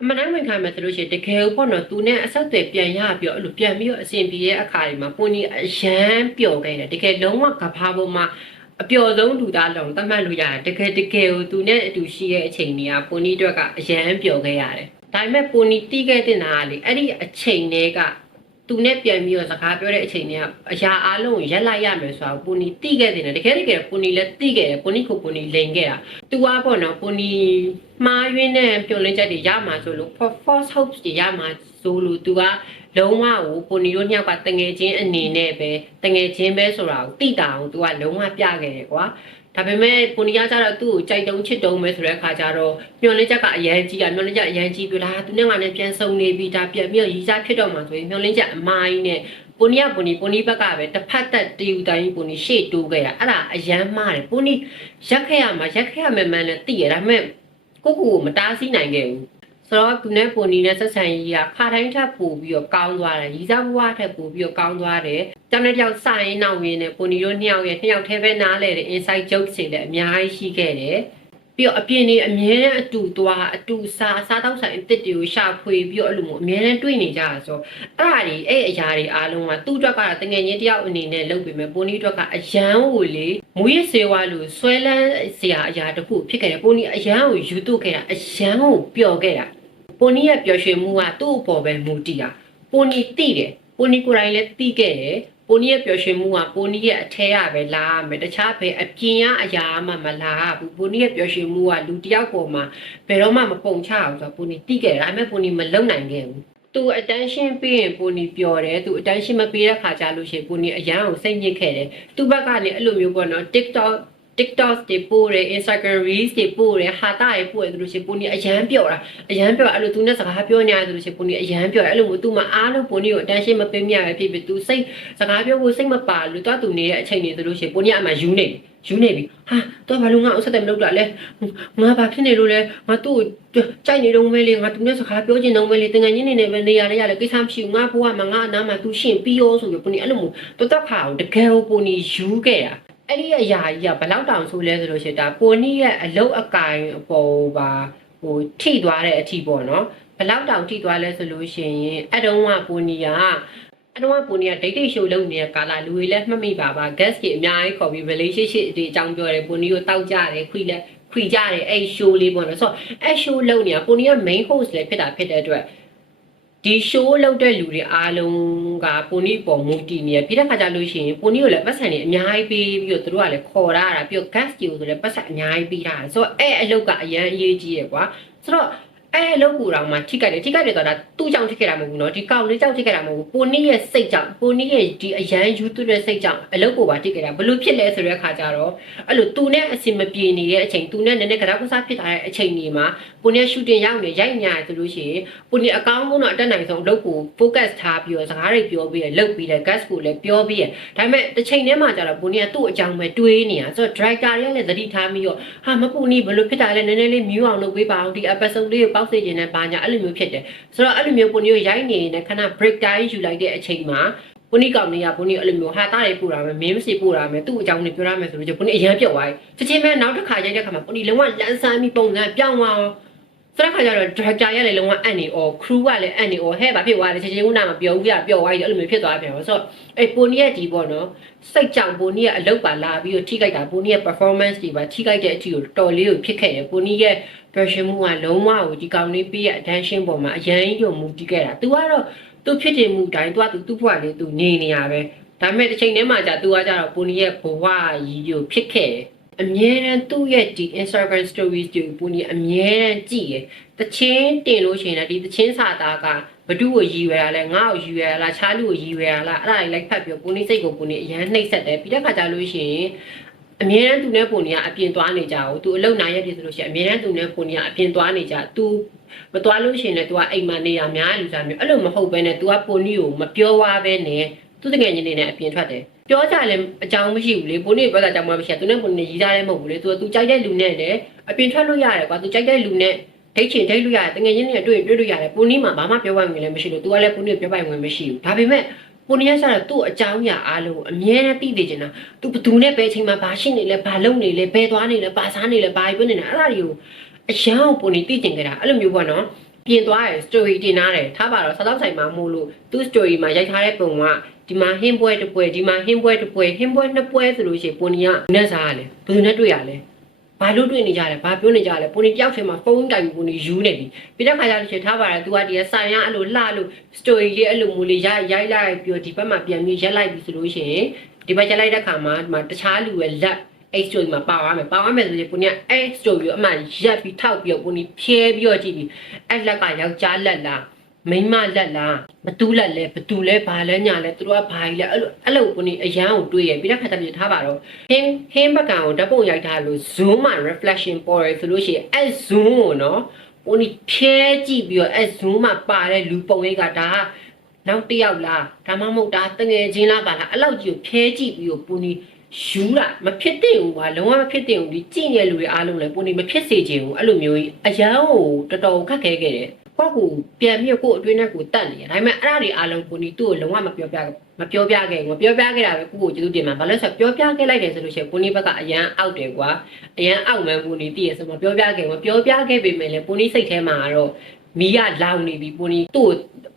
အမှန်တိုင်းဝင်ခံမယ်ဆိုလို့ရှိရင်တကယ်ပေါ့နော်သူနဲ့အဆက်အသွယ်ပြန်ရပြီးတော့အဲ့လိုပြန်ပြီးတော့အဆင်ပြေတဲ့အခါတွေမှာပူနီအရန်ပျော်ခဲ့တယ်တကယ်လုံးဝကဘာပေါ်မှာ အပျော်ဆုံးလူသားလုံးသတ်မှတ်လို့ရတယ်တကယ်တကယ်ကိုသူနဲ့အတူရှိရဲ့အချိန်တွေကပိုနီအတွက်ကအရန်ပျော်ခဲ့ရတယ်ဒါပေမဲ့ပိုနီတီးခဲ့တဲ့နာကလေအဲ့ဒီအချိန်တွေကသူနဲ့ပြန်ပြီးတော့စကားပြောတဲ့အချိန်တွေကအရာအလုံးကိုရက်လိုက်ရမယ်ဆိုတာကိုပိုနီတီးခဲ့တဲ့နာတကယ်တကယ်ပိုနီလည်းတီးခဲ့တယ်ပိုနီကိုပိုနီလိန်ခဲ့တာသူကပေါ့နော်ပိုနီမှားယွင်းတဲ့ပျော်လင်းချက်တွေရမှာဆိုလို့ for false hopes တွေရမှာ ဆိုလို့သူက လုံးဝကိုပိုနီတို့ညောက်ကတငယ်ချင်းအနေနဲ့ပဲတငယ်ချင်းပဲဆိုတာကိုတိတာအောင် तू ကလုံးဝပြခဲ့တယ်ကွာဒါပေမဲ့ပိုနီကကျတော့သူ့ကိုကြိုက်တုံးချစ်တုံးပဲဆိုတဲ့အခါကျတော့မျောလင်းချက်ကအရန်ကြီးอ่ะမျောလင်းချက်အရန်ကြီးပြီလားသူနဲ့ငါနဲ့ပြန်ဆုံနေပြီဒါပြန်ပြီးတော့ရီစားဖြစ်တော့မှဆိုရင်မျောလင်းချက်အမိုင်းနဲ့ပိုနီကပိုနီပိုနီဘက်ကပဲတစ်ဖက်သက်တယူတိုင်းပိုနီရှေ့တိုးခဲ့တာအဲ့ဒါအရန်မှားတယ်ပိုနီရက်ခဲ့ရမှာရက်ခဲ့ရမယ်မှန်လည်းသိရဒါပေမဲ့ကိုကိုကိုမတားဆီးနိုင်ခဲ့ဘူး ဆိုတော့သူနဲ့ပုံနီနဲ့ဆက်ဆံရေးကခါတိုင်းထပ်ပို့ပြီးတော့ကောင်းသွားတယ်ရီစားဘဝထပ်ပို့ပြီးတော့ကောင်းသွားတယ်တောင်းတဲ့တယောက်စရင်နောက်ရင်းနဲ့ပုံနီတို့နှစ်ယောက်ရဲ့နှစ်ယောက်တည်းပဲနားလဲတဲ့ inside joke တွေလည်းအများကြီးရှိခဲ့တယ်ပြီးတော့အပြင်နေအမြဲတမ်းအတူသွားအတူစားစားတော့ဆိုင်အစ်စ်တွေကိုရှာဖွေပြီးတော့အဲ့လိုမျိုးအမြဲတမ်းတွေ့နေကြတာဆိုတော့အဲ့ဒါတွေအဲ့အရာတွေအားလုံးကသူ့အတွက်ကတော့တကယ်ချင်းတယောက်အနေနဲ့လုပ်ပေမဲ့ပုံနီအတွက်ကအရန်ကိုလေမူရစေဝါလို့ဆွဲလန်းစရာအရာတစ်ခုဖြစ်ခဲ့တယ်ပုံနီအရန်ကိုယူတုခဲ့တာအရန်ကိုပျော်ခဲ့တာ ပိုနီရဲ့ပျော်ရွှင်မှုကသူ့အပေါ်ပဲမူတည်တာပိုနီသိတယ်ပိုနီကိုယ်တိုင်လည်းသိခဲ့တယ်ပိုနီရဲ့ပျော်ရွှင်မှုကပိုနီရဲ့အထဲရပဲလာရမယ်တခြားဘယ်အပြင်ကအရာမှမလာဘူးပိုနီရဲ့ပျော်ရွှင်မှုကလူတစ်ယောက်ပေါ်မှာဘယ်တော့မှမပုံချအောင်ဆိုတော့ပိုနီသိခဲ့တယ်ဒါပေမဲ့ပိုနီမလုံနိုင်ခဲ့ဘူးသူ attention ပေးရင်ပိုနီပျော်တယ်သူ attention မပေးတဲ့ခါကျလို့ရှိရင်ပိုနီအရန်ကိုစိတ်ညစ်ခဲ့တယ်သူ့ဘက်ကနေအဲ့လိုမျိုးပေါ့နော် TikTok TikTok တွေပို့တယ် Instagram Reels တွေပို့တယ်ဟာတာတွေပို့တယ်သူတို့ရှိပိုနီအရန်ပြော့တာအရန်ပြော့အဲ့လိုသူနဲ့စကားပြောနေရတယ်သူတို့ရှိပိုနီအရန်ပြော့အဲ့လိုမျိုးသူမှအားလုံးပိုနီကို attention မပေးမြရဖြစ်ဖြစ်သူစိတ်စကားပြောဖို့စိတ်မပါလို့တွားသူနေတဲ့အချိန်တွေသူတို့ရှိပိုနီအမှယူနေယူနေပြီဟာတော့ဘာလို့ငါ့ဥစ္စာတယ်မလုပ်တာလဲငါဘာဖြစ်နေလို့လဲငါသူ့ကိုကြိုက်နေတော့မဲလေငါသူနဲ့စကားပြောချင်တော့မဲလေတင်ငယ်ချင်းနေနေပဲနေရရရလေကိစ္စမရှိဘူးငါဘဝမှာငါအနားမှာသူရှင်ပြီးရောဆိုပြီးပိုနီအဲ့လိုမျိုးတော်တော်ခါအောင်တကယ်ကိုပိုနီယူခဲ့တာ အဲ့ဒီအရာကြီးကဘယ်လောက်တောင်ဆိုလဲဆိုလို့ရှိရင်ဒါပိုနီရဲ့အလုတ်အကင်အပေါ်ပါဟိုထိသွားတဲ့အထိပေါ့နော်ဘယ်လောက်တောင်ထိသွားလဲဆိုလို့ရှိရင်အဲ့တုန်းကပိုနီကအဲ့တုန်းကပိုနီကဒိတ်ဒိတ်ရှိုးလုပ်နေတဲ့ကာလာလူတွေလည်းမှတ်မိပါပါ guest ကြီးအများကြီးခေါ်ပြီး relationship တွေအကြောင်းပြောတယ်ပိုနီကိုတောက်ကြတယ်ခွိလဲခွိကြတယ်အဲ့ show လေးပေါ့နော်ဆိုတော့အဲ့ show လုပ်နေတာပိုနီက main host လည်းဖြစ်တာဖြစ်တဲ့အတွက် ဒီ show လုပ်တဲ့လူတွေအားလုံးကပိုနီပေါ်မူတည်နေရပြီးတဲ့ခါကျလို့ရှိရင်ပိုနီကိုလည်းပတ်စံတွေအများကြီးပေးပြီးတော့သူတို့ကလည်းခေါ်ရတာပြီးတော့ gas ကြီးကိုဆိုလည်းပတ်စံအများကြီးပေးတာဆိုတော့အဲ့အလုပ်ကအရန်အရေးကြီးရယ်ကွာဆိုတော့ အဲ့အလုပ်ကိုတော့မှထိကြိုက်တယ်ထိကြိုက်တယ်ဆိုတာသူ့ကြောင့်ထိခဲ့တာမဟုတ်ဘူးเนาะဒီကောင်လေးကြောင့်ထိခဲ့တာမဟုတ်ဘူးပိုနီရဲ့စိတ်ကြောင့်ပိုနီရဲ့ဒီအရန်ယူသွတဲ့စိတ်ကြောင့်အလုပ်ကိုပါထိခဲ့တာဘလို့ဖြစ်လဲဆိုတဲ့အခါကျတော့အဲ့လိုသူနဲ့အစင်မပြေနေတဲ့အချိန်သူနဲ့နည်းနည်းကစားကစားဖြစ်လာတဲ့အချိန်တွေမှာပိုနီရဲ့ shooting ရောက်နေရိုက်ညာဆိုလို့ရှိရင် ကိုနေအကောင်းဆုံးတော့အတက်နိုင်ဆုံးအလုပ်ကို focus ထားပြီးတော့စကားတွေပြောပြီးရလုပ်ပြီးတယ် gas ကိုလည်းပြောပြီးရဒါပေမဲ့တစ်ချိန်တည်းမှာကျတော့ကိုနေကသူ့အကြောင်းပဲတွေးနေတာဆိုတော့ director တွေကလည်းသတိထားပြီးတော့ဟာမပူနီဘယ်လိုဖြစ်တာလဲနည်းနည်းလေးမြူးအောင်လုပ်ပေးပါအောင်ဒီ episode လေးကိုပေါ က်စေခြင်းနဲ့ပါညာအဲ့လိုမျိုးဖြစ်တယ်ဆိုတော့အဲ့လိုမျိုးကိုနေကိုရိုက်နေနေခဏ break time ယူလိုက်တဲ့အချိန်မှာကိုနီကောင်နေကကိုနီအဲ့လိုမျိုးဟာတားတွေပို့တာမယ်မင်းစီပို့တာမယ်သူ့အကြောင်းနဲ့ပြောရမယ်ဆိုလို့ကျကိုနီအရန်ပြုတ်သွားပြီချက်ချင်းပဲနောက်တစ်ခါရိုက်တဲ့ခါမှာကိုနီလုံးဝလန်းဆန်းပြီးပုံစံပြောင်းသွား ဆိုတော့ခါကျတော့ director ရလည်းလုံးဝအန်နေ or crew ကလည်းအန်နေ or ဟဲ့ဘာဖြစ်သွားလဲချင်းချင်းကနာမပြောဘူးပြပြောသွားပြီအဲ့လိုမျိုးဖြစ်သွားပြန်တော့ဆိုတော့အဲ့ပိုနီရဲ့ဒီပေါ့နော်စိတ်ကြောင့်ပိုနီရဲ့အလုပ်ပါလာပြီးတော့ထိခိုက်တာပိုနီရဲ့ performance တွေပါထိခိုက်တဲ့အထိကိုတော်လေးကိုဖြစ်ခဲ့တယ်ပိုနီရဲ့ version မှုကလုံးဝကိုဒီကောင်လေးပြီးရဲ့ attention ပေါ်မှာအရန်ကြီးကိုမူတည်ခဲ့တာ तू ကတော့သူဖြစ်တည်မှုတိုင်း तू က तू သူ့ဘဝလေး तू နေနေရပဲဒါပေမဲ့တစ်ချိန်တည်းမှာじゃ तू ကကြတော့ပိုနီရဲ့ဘဝကြီးကိုဖြစ်ခဲ့တယ် အမြဲတမ်းသူ့ရဲ့ဒီ Instagram stories တွေကိုပိုနီအမြဲတမ်းကြည့်ရယ်တချင်းတင်လို့ရှိရင်လည်းဒီတချင်းစာသားကဘဒုကိုရည်ရွယ်ရလဲငါ့ကိုရည်ရွယ်ရလားချားလူကိုရည်ရွယ်ရလားအဲ့ဒါတွေလိုက်ဖတ်ပြီးပိုနီစိတ်ကိုပိုနီအရန်နှိပ်စက်တယ်ပြီးတဲ့ခါကျလို့ရှိရင်အမြဲတမ်းသူနဲ့ပိုနီကအပြင်သွားနေကြဘူးသူအလုံနိုင်ရတယ်ဆိုလို့ရှိရင်အမြဲတမ်းသူနဲ့ပိုနီကအပြင်သွားနေကြသူမသွားလို့ရှိရင်လည်း तू ကအိမ်မှာနေရများလူစားမျိုးအဲ့လိုမဟုတ်ဘဲနဲ့ तू ကပိုနီကိုမပြောဝါပဲနဲ့သူတကယ်ချင်းနေနဲ့အပြင်ထွက်တယ် ပြောကြလည်းအကြောင်းမရှိဘူးလေဘိုးနေပြောတာအကြောင်းမရှိဘူးသူနဲ့ဘိုးနေရေးသားလည်းမဟုတ်ဘူးလေသူကသူကြိုက်တဲ့လူနဲ့လည်းအပြင်ထွက်လို့ရတယ်ကွာသူကြိုက်တဲ့လူနဲ့ဒိတ်ချင်ဒိတ်လို့ရတယ်တကယ်ချင်းနဲ့တွေ့ရင်တွေ့လို့ရတယ်ပူနီးမှာဘာမှပြောပိုင်ဝင်လည်းမရှိလို့ तू ကလည်းပူနီးပြောပိုင်ဝင်မရှိဘူးဒါပေမဲ့ပူနီးရဆရာသူ့အကြောင်းအရာအားလုံးအမြဲတမ်းသိနေချင်တာ तू ဘသူနဲ့ဘယ်ချိန်မှာဘာရှိနေလဲဘာလုပ်နေလဲဘယ်သွားနေလဲဘာစားနေလဲဘာပြောနေလဲအဲ့ဒါတွေကိုအရန်ကိုပူနီးသိချင်ကြတာအဲ့လိုမျိုးပေါ့နော်ပြင်သွားတယ် story တင်ထားတယ်ထားပါတော့စားတော့ဆိုင်မှာမို့လို့သူ့ story မှာရိုက်ထားတဲ့ပုံက ဒီမှာဟင်းပွဲတစ်ပွဲဒီမှာဟင်းပွဲတစ်ပွဲဟင်းပွဲနှစ်ပွဲဆိုလို့ရှိရင်ပိုနီကနဲ့စားရလဲဘယ်သူနဲ့တွေ့ရလဲဘာလို့တွေ့နေကြလဲဘာပြောနေကြလဲပိုနီတယောက်ထဲမှာဖုန်းတိုင်ပိုနီယူနေပြီပြီးတဲ့ခါကျလို့ရှိရင်ထားပါတော့ तू ကဒီဆိုင်ရအဲ့လိုလှလို့ story လေးအဲ့လိုမျိုးလေးရိုက်ရိုက်လိုက်ပြီးတော့ဒီဘက်မှာပြန်ပြီးရက်လိုက်ပြီဆိုလို့ရှိရင်ဒီဘက်ရက်လိုက်တဲ့ခါမှာဒီမှာတခြားလူရဲ့လက် အဲ့ story မှာပါသွားမယ်ပါသွားမယ်ဆိုရင်ကိုနီကအဲ့ story ကိုအမှရက်ပြီးထောက်ပြီးတော့ကိုနီဖြဲပြီးတော့ကြည့်ပြီးအဲ့လက်ကယောက်ျားလက်လား မိန်းမလက်လားဘသူလက်လဲဘသူလဲဘာလဲညာလဲသူတို့ကဘာကြီးလဲအဲ့လိုအဲ့လိုကိုနီအရန်ကိုတွေးရပြီးတဲ့ခါကျပြထားပါတော့ဟင်းဟင်းဘကန်ကိုဓာတ်ပုံရိုက်ထားလို့ zoom မှာ reflection ပေါ်ရဆိုလို့ရှိရင်အဲ့ zoom ကိုနော်ကိုနီဖြဲကြည့်ပြီးတော့အဲ့ zoom မှာပါတဲ့လူပုံရိပ်ကဒါကနောက်တစ်ယောက်လားဒါမှမဟုတ်ဒါတငယ်ချင်းလားပါလားအဲ့လောက်ကြီးကိုဖြဲကြည့်ပြီးတော့ပူနီယူတာမဖြစ်တဲ့ဘူးကွာလုံးဝမဖြစ်တဲ့ဘူးဒီကြည့်နေတဲ့လူတွေအားလုံးလည်းပူနီမဖြစ်စေချင်ဘူးအဲ့လိုမျိုးကြီးအရန်ကိုတော်တော်ခက်ခဲခဲ့တယ် ကိုယ့်ကိုပြန်ပြီးကိုယ့်အတွင်းနဲ့ကိုယ်တတ်နေတယ်ဒါပေမဲ့အဲ့ဒါတွေအားလုံးပူနီသူ့ကိုလုံးဝမပြောပြမပြောပြခဲ့ဘူးမပြောပြခဲ့တာပဲကိုယ့်ကိုကျေးဇူးတင်မှာဘာလို့လဲဆိုတော့ပြောပြခဲ့လိုက်တယ်ဆိုလို့ရှိရင်ပူနီဘက်ကအရန်အောက်တယ်ကွာအရန်အောက်မှန်းပူနီတည်ရဆိုမပြောပြခဲ့ဘူးမပြောပြခဲ့ပေမဲ့လည်းပူနီစိတ်ထဲမှာကတော့မီးကလောင်နေပြီပူနီသူ့ကို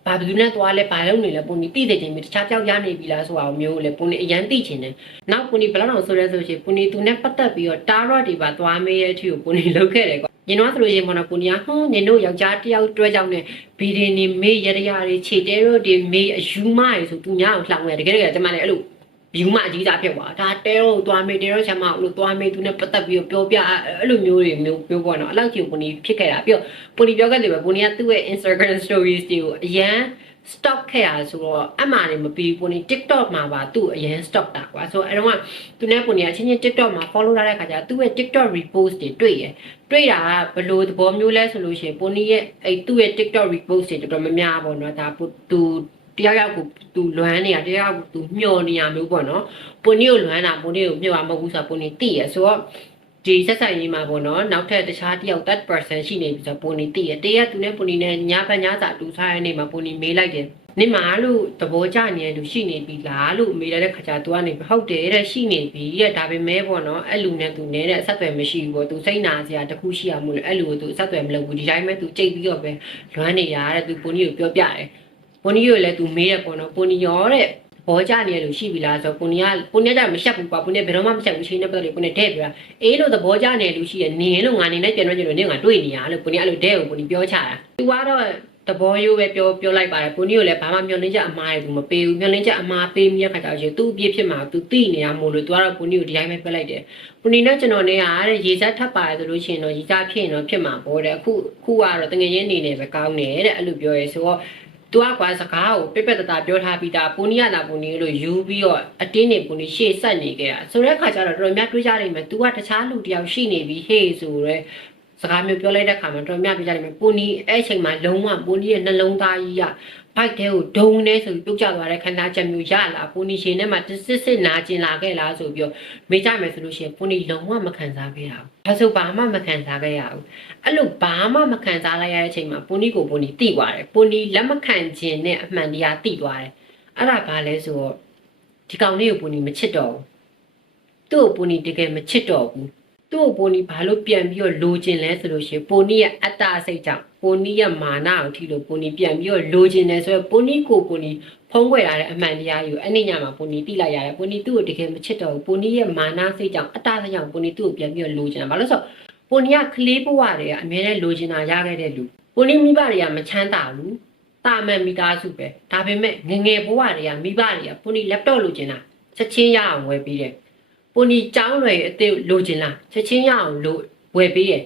ဘာဘယ်သူနဲ့သွားလဲဘာလုပ်နေလဲပူနီတိတဲ့ချင်းပြီးတခြားပြောက်ရနေပြီလားဆိုတာမျိုးကိုလည်းပူနီအရန်သိချင်တယ်နောက်ပူနီဘယ်လောက်အောင်ဆိုလဲဆိုရှင်ပူနီသူနဲ့ပတ်သက်ပြီးတော့တာရော့တွေပါသွားမေးတဲ့အထိကိုပူနီလုပ်ခဲ့တယ်ကွာ ညီတော့ဆိုလို့ရှင်ပေါ့နော်ပူနီကဟွန်းညီတို့ယောက်ျားတစ်ယောက်တွဲကြောင်းနဲ့ဘီဒီနေမေးရရတွေခြေတဲရော့တွေမေးအယူမရေဆိုသူညာကိုလှောင်ရတယ်တကယ်တကယ်ကျမလည်းအဲ့လိုယူမအကြီးစားဖြစ်သွားဒါတဲရောသွားမေးတဲရောချမအဲ့လိုသွားမေးသူနဲ့ပတ်သက်ပြီးတော့ပြောပြအဲ့လိုမျိုးတွေမျိုးပြောပေါ့နော်အဲ့လောက်ကြီးပူနီဖြစ်ခဲ့တာပြီးတော့ပူနီပြောခဲ့တယ်ပဲပူနီကသူ့ရဲ့ Instagram stories တွေကိုအရန် stock ခဲ့ရဆိုတော့အမှန်နေမပြီးဘူးနိ TikTok မှာပါသူ့အရင် stock တာကွာဆိုတော့အဲတော့ကသူနဲ့ပုံနေအချင်းချင်း TikTok မှာ follow ထားတဲ့ခါကျသူ့ရဲ့ TikTok repost တွေတွေ့ရတွေ့တာကဘယ်လိုသဘောမျိုးလဲဆိုလို့ရှိရင်ပုံနေရဲ့အဲသူ့ရဲ့ TikTok repost တွေတော်တော်များများပေါ့နော်ဒါသူတယောက်ယောက်ကိုသူလွမ်းနေတာတယောက်ယောက်ကိုသူမျောနေရမျိုးပေါ့နော်ပုံနေကိုလွမ်းတာပုံနေကိုမျောမှာမဟုတ်ဘူးဆိုတော့ပုံနေသိရဆိုတော့ ဒီဆက်ဆံရေးမှာပေါ့နော်နောက်ထပ်တခြားတယောက် that person ရှိနေပြီဆိုတော့ပုံနေသိရတရက်သူနဲ့ပုံနေနဲ့ညဘက်ညစာအတူစားရနေမှာပုံနေမေးလိုက်တယ်နေမှာလို့သဘောကျနေတဲ့လူရှိနေပြီလားလို့မေးလိုက်တဲ့ခါကျသူကနေဟုတ်တယ်တဲ့ရှိနေပြီတဲ့ဒါပေမဲ့ပေါ့နော်အဲ့လူနဲ့သူနဲ့တဲ့အဆက်အသွယ်မရှိဘူးပေါ့သူစိတ်နာစရာတခုရှိရမို့လို့အဲ့လူကိုသူအဆက်အသွယ်မလုပ်ဘူးဒီတိုင်းပဲသူကြိတ်ပြီးတော့ပဲလွမ်းနေရတဲ့သူပုံကြီးကိုပြောပြတယ်ပုံကြီးကိုလည်းသူမေးရပေါ့နော်ပုံကြီးရောတဲ့ ဘောကြနေရလို့ရှိပြီလားဆိုတော့ကိုနီကကိုနီကမရှက်ဘူးကွာကိုနီဘယ်တော့မှမရှက်ဘူးချိန်နဲ့ပတ်သက်လို့ကိုနီတဲ့ပြတာအေးလို့သဘောကြနေလို့ရှိရနင်းလို့ငါနေနဲ့ပြန်တော့ကျလို့နင်းကတွေ့နေရလို့ကိုနီအဲ့လိုတဲ့ကိုကိုနီပြောချတာသူကတော့သဘောရိုးပဲပြောပြောလိုက်ပါတယ်ကိုနီကိုလည်းဘာမှမျောလင်းချက်အမားတွေဘူးမပေးဘူးမျောလင်းချက်အမားပေးမိရခါကျတော့ရှင်သူ့အပြစ်ဖြစ်မှာသူသိနေရမို့လို့သူကတော့ကိုနီကိုဒီတိုင်းပဲပြလိုက်တယ်ကိုနီနဲ့ကျွန်တော်နဲ့ကတဲ့ရေစက်ထပ်ပါတယ်ဆိုလို့ရှိရင်တော့ရေစားဖြစ်ရင်တော့ဖြစ်မှာပေါ့တဲ့အခုအခုကတော့တငယ်ချင်းနေနေပဲကောင်းတယ်တဲ့အဲ့လိုပြောရဲဆိုတော့ သူကကွာစကားကိုပြက်ပြက်တသားပြောထားပြီးသားပူနီရတာပူနီလို့ယူပြီးတော့အတင်းနေပူနီရှေ့ဆက်နေခဲ့တာဆိုတဲ့ခါကျတော့တော်တော်များတွေးကြနိုင်မယ် तू ကတခြားလူတယောက်ရှိနေပြီဟေးဆိုရဲစကားမျိုးပြောလိုက်တဲ့ခါမှာတော်တော်များတွေးကြနိုင်မယ်ပူနီအဲ့အချိန်မှာလုံးဝပူနီရဲ့နှလုံးသားကြီးက ဘိုက်တဲကိုဒုံနေဆိုပြီးပြုတ်ကျသွားတဲ့ခန္ဓာချက်မျိုးရလာပူနီရှင်ထဲမှာတစ်စစ်စစ်နာကျင်လာခဲ့လားဆိုပြီးတော့မေးကြမယ်ဆိုလို့ရှိရင်ပူနီလုံးဝမခံစားခဲ့ရဘူး။ဒါဆိုဘာမှမခံစားခဲ့ရဘူး။အဲ့လိုဘာမှမခံစားလိုက်ရတဲ့အချိန်မှာပူနီကိုပူနီတိသွားတယ်။ပူနီလက်မခံခြင်းနဲ့အမှန်တရားတိသွားတယ်။အဲ့ဒါဘာလဲဆိုတော့ဒီကောင်လေးကိုပူနီမချစ်တော့ဘူး။သူ့ကိုပူနီတကယ်မချစ်တော့ဘူး။ သူ့ကိုပိုနီဘာလို့ပြန်ပြီးတော့လိုချင်လဲဆိုလို့ရှိရင်ပိုနီရဲ့အတ္တစိတ်ကြောင့်ပိုနီရဲ့မာနကိုထိလို့ပိုနီပြန်ပြီးတော့လိုချင်တယ်ဆိုတော့ပိုနီကိုပိုနီဖုံးကွယ်လာတဲ့အမှန်တရားယူအဲ့ဒီညမှာပိုနီတိလိုက်ရတယ်ပိုနီသူ့ကိုတကယ်မချစ်တော့ဘူးပိုနီရဲ့မာနစိတ်ကြောင့်အတ္တစိတ်ကြောင့်ပိုနီသူ့ကိုပြန်ပြီးတော့လိုချင်တာဘာလို့လဲဆိုတော့ပိုနီကကလေးဘဝတွေကအများနဲ့လိုချင်တာရခဲ့တဲ့လူပိုနီမိဘတွေကမချမ်းသာဘူးတာမန်မိသားစုပဲဒါပေမဲ့ငယ်ငယ်ဘဝတွေကမိဘတွေကပိုနီ laptop လိုချင်တာချက်ချင်းရအောင်ဝယ်ပြီးတယ် ပိုနီចောင်းလွယ်အသေးလိုချင်လားချက်ချင်းရအောင်လိုဝယ်ပေးတယ်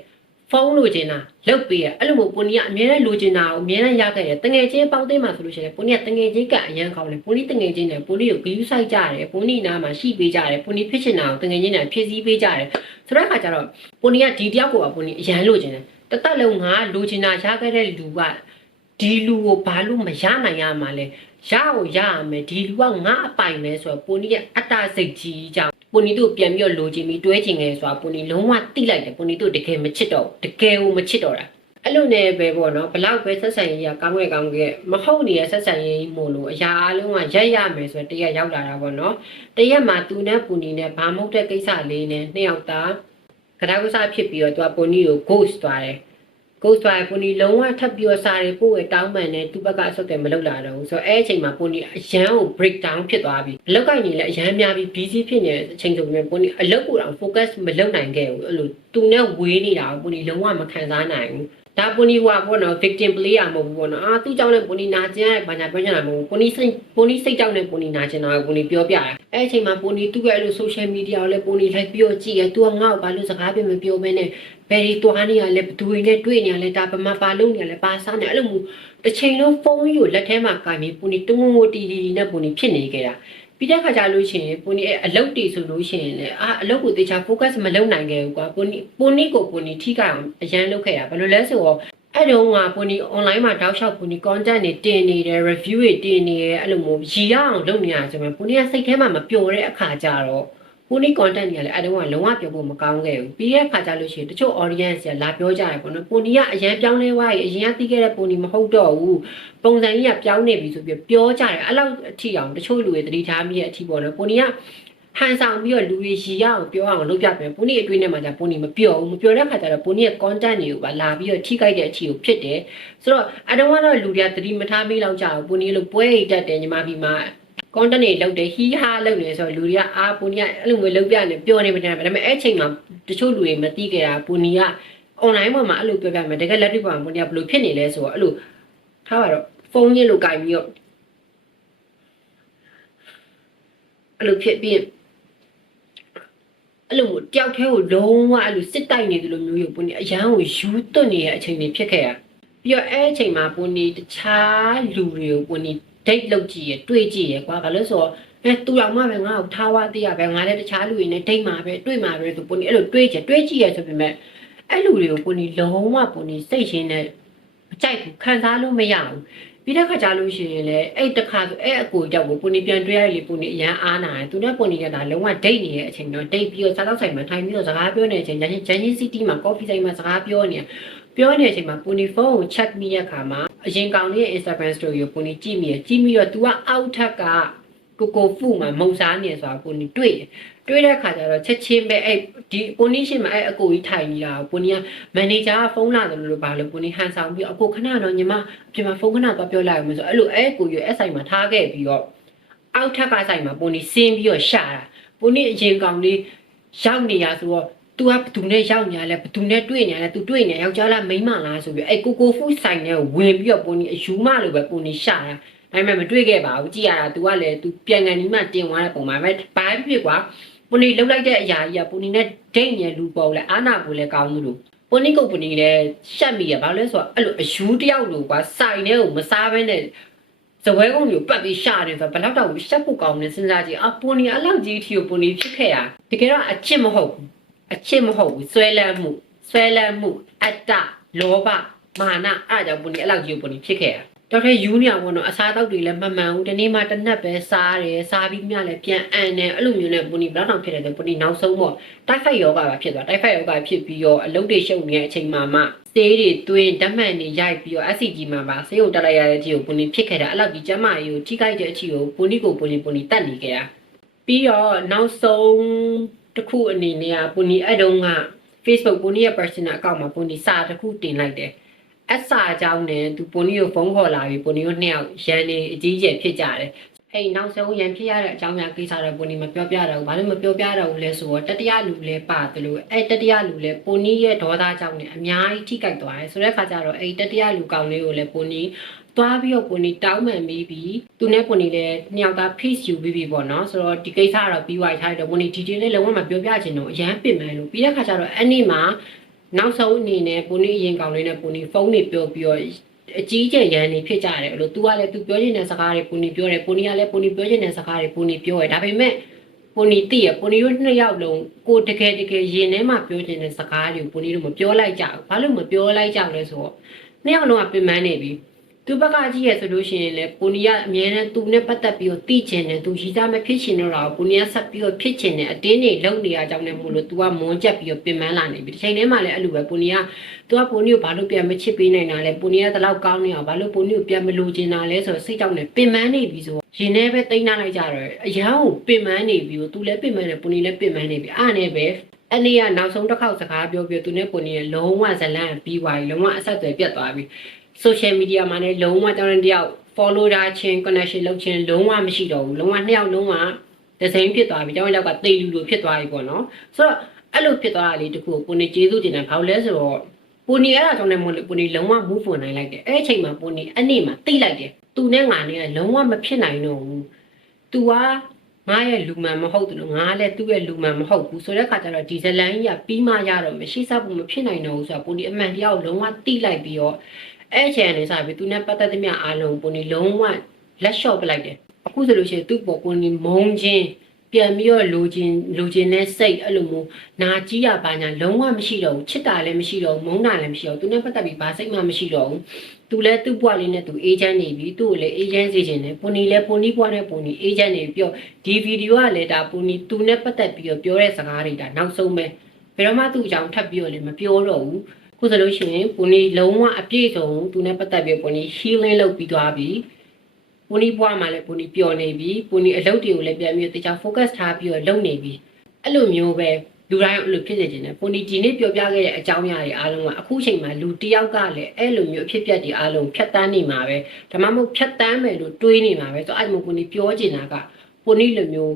ဖုန်းလိုချင်တာလုတ်ပေးရအဲ့လိုမျိုးပိုနီကအများနဲ့လိုချင်တာကိုအများနဲ့ရခဲ့တယ်တငယ်ချင်းပေါင်းသိမ်းမှာဆိုလို့ရှိရင်ပိုနီကတငယ်ချင်းကအရန်ကောင်းတယ်ပိုနီတငယ်ချင်းနဲ့ပိုနီကိုဂယူးဆိုင်ကြတယ်ပိုနီနားမှာရှိပေးကြတယ်ပိုနီဖြစ်ချင်တာကိုတငယ်ချင်းနဲ့ဖြည့်ဆည်းပေးကြတယ်ဆိုတဲ့အခါကျတော့ပိုနီကဒီတယောက်ကိုကပိုနီအရန်လိုချင်တယ်တသက်လုံးငါလိုချင်တာရခဲ့တဲ့လူကဒီလူကိုဘာလို့မရနိုင်ရမှာလဲရကိုရရမယ်ဒီလူကငါအပိုင်ပဲဆိုတော့ပိုနီရဲ့အတ္တစိတ်ကြီးကြောင့် ပိုနီတို့ပြန်ပြီးတော့လိုချင်ပြီးတွဲချင်ငယ်ဆိုတာပိုနီလုံးဝတိလိုက်တယ်ပိုနီတို့တကယ်မချစ်တော့ဘူးတကယ်ကိုမချစ်တော့တာအဲ့လိုနဲ့ပဲပေါ့နော်ဘလောက်ပဲဆက်ဆံရေးကကောင်းခဲ့ကောင်းခဲ့မဟုတ်နေတဲ့ဆက်ဆံရေးမို့လို့အရာအလုံးကရက်ရမယ်ဆိုတော့တရက်ရောက်လာတာပေါ့နော်တရက်မှာသူနဲ့ပူနီနဲ့ဘာမဟုတ်တဲ့ကိစ္စလေးနဲ့နှစ်ယောက်သားကဒါကုစားဖြစ်ပြီးတော့သူကပိုနီကို ghost သွားတယ် ghost သွားပူနီလုံးဝထပ်ပြီးတော့စားတယ်ပို့ဝဲတောင်းပန်တယ်သူ့ဘက်ကအဆုတ်တယ်မလုပ်လာတော့ဘူးဆိုတော့အဲ့အချိန်မှာပူနီအရန်ကို break down ဖြစ်သွားပြီအလောက်ကနေလည်းအရန်များပြီး busy ဖြစ်နေတဲ့အချိန်ဆိုပေမဲ့ပူနီအလောက်ကိုတော့ focus မလုပ်နိုင်ခဲ့ဘူးအဲ့လိုသူနဲ့ဝေးနေတာကိုပူနီလုံးဝမခံစားနိုင်ဘူး ဒါပူနီကပေါ့နော် victim player မဟုတ်ဘူးပေါ့နော်အာသူ့ကြောင့်လည်းပူနီနာကျင်ရတယ်ဘာညာပြောချင်တာမဟုတ်ဘူးပူနီစိတ်ပူနီစိတ်ကြောင့်လည်းပူနီနာကျင်တာကိုပူနီပြောပြတယ်အဲ့အချိန်မှာပူနီသူ့ရဲ့အဲ့လို social media ကိုလည်းပူနီလိုက်ပြောကြည့်ရသူကငါ့ကိုဘာလို့စကားပြမပြောဘဲနဲ့ဘယ်ဒီတွားနေရလဲဘသူတွေနဲ့တွေ့နေရလဲဒါပမာပါလုံးနေရလဲပါစားနေအဲ့လိုမျိုးတစ်ချိန်လုံးဖုန်းကြီးကိုလက်ထဲမှာကင်ပြီးပူနီတုံးငိုတီတီနဲ့ပူနီဖြစ်နေကြတာ ပြီးတဲ့ခါကျလို့ရှိရင်ပူနီအဲ့အလုတ်တီဆိုလို့ရှိရင်လေအာအလုတ်ကိုတေချာ focus မလုပ်နိုင်ခဲ့ဘူးကွာပူနီပူနီကိုပူနီထိခိုက်အောင်အရန်လုပ်ခဲ့တာဘယ်လိုလဲဆိုတော့အဲ့တုန်းကပူနီ online မှာတောက်လျှောက်ပူနီ content တွေတင်နေတယ် review တွေတင်နေတယ်အဲ့လိုမျိုးရည်ရအောင်လုပ်နေရဆိုမှပူနီကစိတ်ထဲမှာမပျော်တဲ့အခါကျတော့ ပူနီ content တွေကလည်းအဲ့တုန်းကလုံးဝပြောဖို့မကောင်းခဲ့ဘူးပြီးတဲ့အခါကျလို့ရှိရင်တချို့ audience ကလာပြောကြတယ်ပေါ့နော်ပူနီကအရန်ပြောင်းလဲသွားပြီအရင်ကသိခဲ့တဲ့ပူနီမဟုတ်တော့ဘူးပုံစံကြီးကပြောင်းနေပြီဆိုပြီးပြောကြတယ်အဲ့လောက်အထိအောင်တချို့လူတွေသတိထားမိရဲ့အထိပေါ့နော်ပူနီကဟန်ဆောင်ပြီးတော့လူတွေရီရအောင်ပြောအောင်လုပ်ပြပြန်ပူနီအတွင်းထဲမှာじゃပူနီမပြောဘူးမပြောတဲ့ခါကျတော့ပူနီရဲ့ content တွေကိုပါလာပြီးတော့ထိခိုက်တဲ့အထီကိုဖြစ်တယ်ဆိုတော့အတုံးကတော့လူတွေကသတိမထားမိလောက်ကြဘူးပူနီလို့ပွဲရိတ်တက်တယ်ညီမပြီးမှ content တွေလုပ်တယ်ဟီးဟာလုပ်နေဆိုတော့လူတွေကအာပူနီကအဲ့လိုမျိုးလုပ်ပြနေပြောနေမှတယ်ဒါပေမဲ့အဲ့ချိန်မှာတချို့လူတွေမသိခဲ့တာပူနီက online ပေါ်မှာအဲ့လိုပြောပြမယ်တကယ်လက်တွေ့ပေါ်မှာပူနီကဘယ်လိုဖြစ်နေလဲဆိုတော့အဲ့လိုထားပါတော့ဖုန်းရင်းလိုကင်ပြီးတော့အဲ့လိုဖြစ်ပြီးအဲ့လိုမျိုးတယောက်တည်းကိုလုံးဝအဲ့လိုစစ်တိုက်နေတယ်လို့မျိုးရုပ်ပူနေအရန်ကိုယူသွတ်နေတဲ့အချိန်တွေဖြစ်ခဲ့ရပြီးတော့အဲ့အချိန်မှာပူနေတခြားလူတွေကိုပူနေ date လုပ်ကြည့်ရတွေ့ကြည့်ရကွာဘာလို့ဆိုတော့အဲတူတော်မှပဲငါ့ကိုထားဝသေးရပဲငါလည်းတခြားလူတွေနဲ့ date မှာပဲတွေ့မှာပဲဆိုပူနေအဲ့လိုတွေ့ကြတွေ့ကြည့်ရဆိုပေမဲ့အဲ့လူတွေကိုပူနေလုံးဝပူနေစိတ်ရှင်းနဲ့မကြိုက်ဘူးခံစားလို့မရဘူးပြီးတဲ့ခါကျလို့ရှိရင်လည်းအဲ့တခါဆိုအဲ့အကိုကြောက်ကိုပူနေပြန်တွေ့ရလေပူနေအရန်အားနာတယ်သူနဲ့ပူနေကဒါလုံးဝ date နေတဲ့အချိန်တော့ date ပြီးတော့စားတော့ဆိုင်မှာထိုင်ပြီးတော့စကားပြောနေတဲ့အချိန်ဂျန်ဂျန်ဂျန်စီတီမှာ coffee ဆိုင်မှာစကားပြောနေပြောနေတဲ့အချိန်မှာပူနေဖုန်းကို check မိတဲ့အခါမှာ အရင်ကောင်လေးရဲ့ Instagram story ကိုပူနေကြည့်မိရကြည့်မိတော့ तू ကအောက်ထက်ကကိုကိုဖူမှာမုံစားနေဆိုတာပူနေတွေ့တယ်တွေ့တဲ့အခါကျတော့ချက်ချင်းပဲအဲ့ဒီပူနေရှင်မှာအဲ့အကိုကြီးထိုင်နေတာကိုပူနေကမန်နေဂျာကဖုန်းလာတယ်လို့ပါလို့ပူနေဟန်ဆောင်ပြီးအကိုခဏတော့ညီမအပြင်မှာဖုန်းခဏသွားပြောလိုက်အောင်ဆိုအဲ့လိုအဲ့ကိုကြီးအဲ့ဆိုင်မှာထားခဲ့ပြီးတော့အောက်ထက်ကဆိုင်မှာပူနေဆင်းပြီးတော့ရှာတာပူနေအရင်ကောင်လေးရောက်နေရဆိုတော့ तू ကဘသူနဲ့ရောက်နေရလဲဘသူနဲ့တွေ့နေရလဲ तू တွေ့နေယောက်ျားလားမိန်းမလားဆိုပြီးအဲ့ကိုကိုဖူးဆိုင်နဲ့ဝင်ပြီးတော့ပူနေအယူမလိုပဲပူနေရှာတာဒါပေမဲ့မတွေ့ခဲ့ပါဘူးကြည့်ရတာ तू ကလည်း तू ပြန်ကန်ဒီမှတင်သွားတဲ့ပုံမှာပဲဘာဖြစ်ဖြစ်ကွာပူနေလှုပ်လိုက်တဲ့အရာကြီးကပူနေနဲ့ဒိတ်နေလူပေါ့လဲအာနာကိုလည်းကောင်းလို့ပူနေကုတ်ပူနေလည်းရှက်မိရဘာလို့လဲဆိုတော့အဲ့လိုအယူတယောက်လိုကွာဆိုင်နဲ့ကိုမစားဘဲနဲ့ဇပွဲကုန်းကိုပတ်ပြီးရှာတယ်ဆိုတော့ဘယ်တော့တော့ရှက်ဖို့ကောင်းနေစဉ်းစားကြည့်အပူနေအလောက်ကြီးထီကိုပူနေဖြစ်ခဲ့ရတကယ်တော့အချစ်မဟုတ်ဘူး အချစ်မဟုတ်ဘူးဆွဲလန်းမှုဆွဲလန်းမှုအတ္တလောဘမာနအဲ့ဒါကြောင့်ပုန်ဒီအဲ့လောက်ကြီးပုန်ဒီဖြစ်ခဲ့တာတော်တဲ့ယူနီယာပေါ့နော်အစားအသောက်တွေလည်းမမှန်ဘူးဒီနေ့မှတစ်နက်ပဲစားတယ်စားပြီးမှလည်းပြန်အန်တယ်အဲ့လိုမျိုးနဲ့ပုန်ဒီဘယ်တော့ဖြစ်တယ်ဆိုပုန်ဒီနောက်ဆုံးပေါ့တိုက်ဖိုက်ယောဂပါဖြစ်သွားတိုက်ဖိုက်ယောဂဖြစ်ပြီးတော့အလုပ်တွေရှုပ်နေတဲ့အချိန်မှာမှစေးတွေတွင်းဓာတ်မှန်တွေရိုက်ပြီးတော့ SCG မှာပါစေးုံတက်လိုက်ရတဲ့အချိန်ကိုပုန်ဒီဖြစ်ခဲ့တာအဲ့လောက်ကြီးကျမကြီးကိုထိခိုက်တဲ့အချိန်ကိုပုန်ဒီကိုပုန်ဒီပုန်ဒီတက်နေခဲ့တာပြီးတော့နောက်ဆုံး တစ်ခုအနေနဲ့ကပူနီအဲ့တုန်းက Facebook ပူနီရဲ့ personal account မှာပူနီစာတစ်ခုတင်လိုက်တယ်အစာအကြောင်းနဲ့သူပူနီကိုဖုန်းခေါ်လာပြီးပူနီကိုနှစ်ယောက်ရန်နေအကြီးကျယ်ဖြစ်ကြတယ်အဲ့နောက်ဆုံးရန်ဖြစ်ရတဲ့အကြောင်းများကိစ္စတော့ပူနီမပြောပြတော့ဘူးဘာလို့မပြောပြတော့ဘူးလဲဆိုတော့တတိယလူလဲပါတယ်လို့အဲ့တတိယလူလဲပူနီရဲ့ဒေါသကြောင့်ねအများကြီးထိကြိုက်သွားတယ်ဆိုတဲ့အခါကျတော့အဲ့တတိယလူကောင်လေးကိုလဲပူနီ သွားပြီးတော့ပူနီတောင်းပန်ပြီးပြီးသူနဲ့ပူနီလည်းနှစ်ယောက်သား face ယူပြီးပြီပေါ့နော်ဆိုတော့ဒီကိစ္စကတော့ပြီးသွားထားတယ်ပူနီဒီဒီလေးလုံးဝမပြောပြချင်တော့အရန်ပင်ပန်းလို့ပြီးတဲ့ခါကျတော့အဲ့ဒီမှာနောက်ဆုံးအနေနဲ့ပူနီအရင်ကောင်လေးနဲ့ပူနီဖုန်းတွေပြောပြီးတော့အကြီးကျယ်ရန်နေဖြစ်ကြတယ်အဲ့လို तू ကလည်း तू ပြောချင်တဲ့စကားတွေပူနီပြောတယ်ပူနီကလည်းပူနီပြောချင်တဲ့စကားတွေပူနီပြောတယ်ဒါပေမဲ့ပူနီသိရပူနီတို့နှစ်ယောက်လုံးကိုတကယ်တကယ်ရင်ထဲမှာပြောချင်တဲ့စကားတွေကိုပူနီတို့မပြောလိုက်ကြဘူးဘာလို့မပြောလိုက်ကြလဲဆိုတော့နှစ်ယောက်လုံးကပင်ပန်းနေပြီ သူဘက်ကကြည့်ရဆိုလို့ရှိရင်လေပူနီကအမြဲတမ်းသူနဲ့ပတ်သက်ပြီးတော့သိချင်တယ်သူရီစားမဖြစ်ချင်တော့တာကိုပူနီကဆက်ပြီးတော့ဖြစ်ချင်တယ်အတင်းတွေလုံနေရကြောင်းလည်းမို့လို့သူကမွန်းကျက်ပြီးတော့ပြင်ပန်းလာနေပြီဒီချိန်ထဲမှာလည်းအဲ့လိုပဲပူနီကသူကပူနီကိုဘာလို့ပြန်မချစ်ပေးနိုင်တာလဲပူနီကတလောက်ကောင်းနေအောင်ဘာလို့ပူနီကိုပြန်မလိုချင်တာလဲဆိုတော့စိတ်ကြောက်နေပြင်ပန်းနေပြီဆိုရင်ထဲပဲတိတ်နှလိုက်ကြတော့အရန်ကိုပင်ပန်းနေပြီသူလည်းပင်ပန်းနေပူနီလည်းပင်ပန်းနေပြီအားနဲ့ပဲအဲ့နေ့ကနောက်ဆုံးတစ်ခေါက်စကားပြောပြသူနဲ့ပူနီကလုံးဝဇလန်ပြီးသွားပြီလုံးဝအဆက်အသွယ်ပြတ်သွားပြီ social media မှာလည်းလုံးဝတောင်းတယောက် follow တာချင်း connection လုပ်ချင်းလုံးဝမရှိတော့ဘူးလုံးဝနှစ်ယောက်လုံးဝဒီဇိုင်းဖြစ်သွားပြီတောင်းတယောက်ကတေလူလိုဖြစ်သွားပြီပေါ့နော်ဆိုတော့အဲ့လိုဖြစ်သွားတာလေးတခုကိုကိုနေကျေးဇူးတင်တယ်ဘာလို့လဲဆိုတော့ပူနီအဲ့ဒါကြောင့်လည်းမဟုတ်လေပူနီလုံးဝ move on နိုင်လိုက်တယ်အဲ့အချိန်မှာပူနီအဲ့နေ့မှာတိတ်လိုက်တယ်သူနဲ့ငါနဲ့ကလုံးဝမဖြစ်နိုင်တော့ဘူး तू ကငါရဲ့လူမှန်မဟုတ်တယ်လို့ငါလည်းသူ့ရဲ့လူမှန်မဟုတ်ဘူးဆိုတဲ့ခါကျတော့ဒီဇလန်ကြီးကပြီးမှရတော့မရှိစဘူးမဖြစ်နိုင်တော့ဘူးဆိုတော့ပူနီအမှန်တရားကိုလုံးဝတိလိုက်ပြီးတော့ အဲ့ချန်နေစားပြီးသူနဲ့ပတ်သက်သမျှအားလုံးကိုနေလုံးဝလက်လျှော့ပလိုက်တယ်အခုဆိုလို့ရှိရင်သူ့ပေါ်ကိုနေမုံချင်းပြန်ပြီးတော့လိုချင်လိုချင်တဲ့စိတ်အဲ့လိုမျိုးနာကြီးရပါညာလုံးဝမရှိတော့ဘူးချစ်တာလည်းမရှိတော့ဘူးမုန်းတာလည်းမရှိတော့ဘူးသူနဲ့ပတ်သက်ပြီးဘာစိတ်မှမရှိတော့ဘူးသူလည်းသူ့ဘဝလေးနဲ့သူအေဂျင့်နေပြီသူ့ကိုလည်းအေဂျင့်စေချင်တယ်ပုံနီလည်းပုံနီဘဝနဲ့ပုံနီအေဂျင့်နေပြီးတော့ဒီဗီဒီယိုကလည်းဒါပုံနီသူနဲ့ပတ်သက်ပြီးတော့ပြောတဲ့စကားတွေဒါနောက်ဆုံးပဲဘယ်တော့မှသူ့အကြောင်းထပ်ပြီးတော့လည်းမပြောတော့ဘူး ခုဆိုလို့ရှိရင်ပူနီလုံးဝအပြည့်စုံသူနဲ့ပတ်သက်ပြီးပူနီ healing လုပ်ပြီးသွားပြီပူနီဘွားမှာလည်းပူနီပျော်နေပြီပူနီအလုပ်တွေကိုလည်းပြန်ပြီးတော့တခြား focus ထားပြီးတော့လုပ်နေပြီအဲ့လိုမျိုးပဲလူတိုင်းအဲ့လိုဖြစ်နေကြတယ်ပူနီဒီနေ့ပြောပြခဲ့တဲ့အကြောင်းအရာတွေအားလုံးကအခုချိန်မှာလူတစ်ယောက်ကလည်းအဲ့လိုမျိုးအဖြစ်အပျက်တွေအားလုံးဖြတ်တန်းနေမှာပဲဒါမှမဟုတ်ဖြတ်တန်းမယ်လို့တွေးနေမှာပဲဆိုအဲ့လိုမျိုးပူနီပြောချင်တာကပူနီလိုမျိုး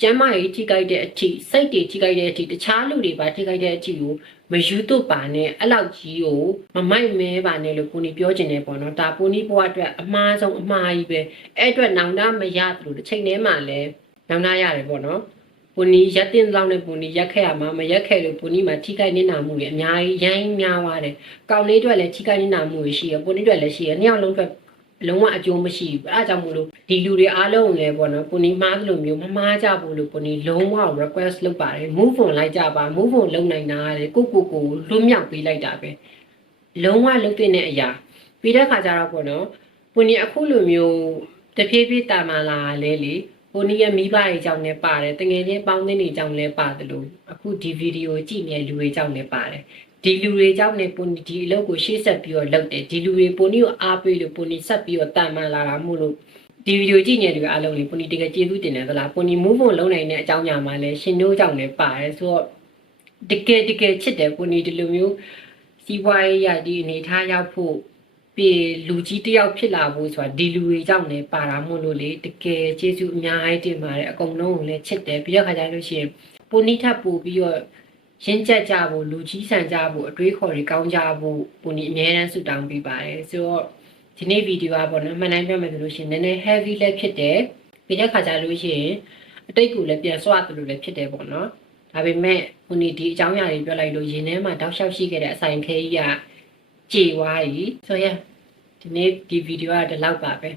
ကျမ်းမာရေးထိခိုက်တဲ့အထိစိတ်တွေထိခိုက်တဲ့အထိတခြားလူတွေပါထိခိုက်တဲ့အထိကို မယူသွတ်ပါနဲ့အဲ့လောက်ကြီးကိုမမိုက်မဲပါနဲ့လို့ကိုနီပြောချင်တယ်ပေါ့နော်ဒါပိုနီဘွားအတွက်အမှားဆုံးအမှားကြီးပဲအဲ့အတွက်နောင်တမရသလိုတစ်ချိန်တည်းမှလည်းနောင်တရတယ်ပေါ့နော်ပိုနီရက်တင်လောက်နဲ့ပိုနီရက်ခဲ့ရမှာမရက်ခဲ့လို့ပိုနီမှာထိခိုက်နေတာမှုတွေအများကြီးရိုင်းများသွားတယ်ကောင်းလေးအတွက်လည်းထိခိုက်နေတာမှုတွေရှိရပိုနီအတွက်လည်းရှိရနှစ်ယောက်လုံးအတွက် လုံးဝအကျိုးမရှိဘူးအဲအကြောင့်မို့လို့ဒီလူတွေအားလုံးလည်းပေါ့နော်ပိုနီမားသလိုမျိုးမမားကြဘူးလို့ပိုနီလုံးဝ request လုပ်ပါတယ် move on လိုက်ကြပါ move on လုပ်နိုင်တာလေကိုကိုကိုလွတ်မြောက်ပေးလိုက်တာပဲလုံးဝလုပ်တဲ့အရာပြီးတဲ့ခါကျတော့ပေါ့နော်ပိုနီအခုလိုမျိုးတဖြည်းဖြည်းတာမာလာလဲလေပိုနီရဲ့မိဘတွေကြောင့်လည်းပါတယ်တငယ်ချင်းပေါင်းသင်းတွေကြောင့်လည်းပါတယ်လို့အခုဒီဗီဒီယိုကြည့်နေတဲ့လူတွေကြောင့်လည်းပါတယ် ဒီလူတွေကြောင့်လည်းပိုနီဒီအလုပ်ကိုရှေ့ဆက်ပြီးတော့လုပ်တယ်ဒီလူတွေပိုနီကိုအားပေးလို့ပိုနီဆက်ပြီးတော့တာမာလာတာမို့လို့ဒီဗီဒီယိုကြည့်နေတဲ့လူအားလုံးလေးပုံနီတကယ်ကျေးဇူးတင်တယ်သလားပုံနီ move on လုပ်နိုင်တဲ့အကြောင်းညာမှာလည်းရှင်တို့ကြောင့်လည်းပါတယ်ဆိုတော့တကယ်တကယ်ချစ်တယ်ပုံနီဒီလိုမျိုးစီးပွားရေးရဒီအနေထားရောက်ဖို့ပြေလူကြီးတယောက်ဖြစ်လာဖို့ဆိုတာဒီလူတွေကြောင့်လည်းပါတာမို့လို့လေတကယ်ကျေးဇူးအများကြီးတင်ပါတယ်အကုန်လုံးကိုလည်းချစ်တယ်ပြီးတော့ခါကြလို့ရှိရင်ပုံနီထပ်ပို့ပြီးတော့ ရင်းချက်ကြဖို့လူကြီးဆန်ကြဖို့အတွေးခေါ်တွေကောင်းကြဖို့ပုံနီအများအားဆုတောင်းပေးပါတယ်ဆိုတော့ဒီနေ့ဗီဒီယိုကပေါ့နော်မှန်တိုင်းပြောမယ်ဆိုလို့ရှိရင်နည်းနည်း heavy လည်းဖြစ်တယ်ပြီးတဲ့ခါကျလို့ရှိရင်အတိတ်ကိုလည်းပြန်ဆွတ်တယ်လို့လည်းဖြစ်တယ်ပေါ့နော်ဒါပေမဲ့ခုနေဒီအကြောင်းအရာတွေပြောလိုက်လို့ရင်ထဲမှာတောက်လျှောက်ရှိခဲ့တဲ့အဆိုင်ခဲကြီးကကြေသွားပြီဆိုရင်ဒီနေ့ဒီဗီဒီယိုကဒီလောက်ပါပဲ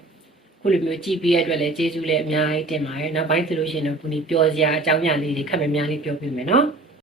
ခုလိုမျိုးကြည့်ပြီးရတဲ့အတွက်လည်းကျေးဇူးလည်းအများကြီးတင်ပါတယ်နောက်ပိုင်းဆိုလို့ရှိရင်တော့ခုနေပျော်စရာအကြောင်းအရာလေးတွေခက်မများလေးပြောပြမယ်နော်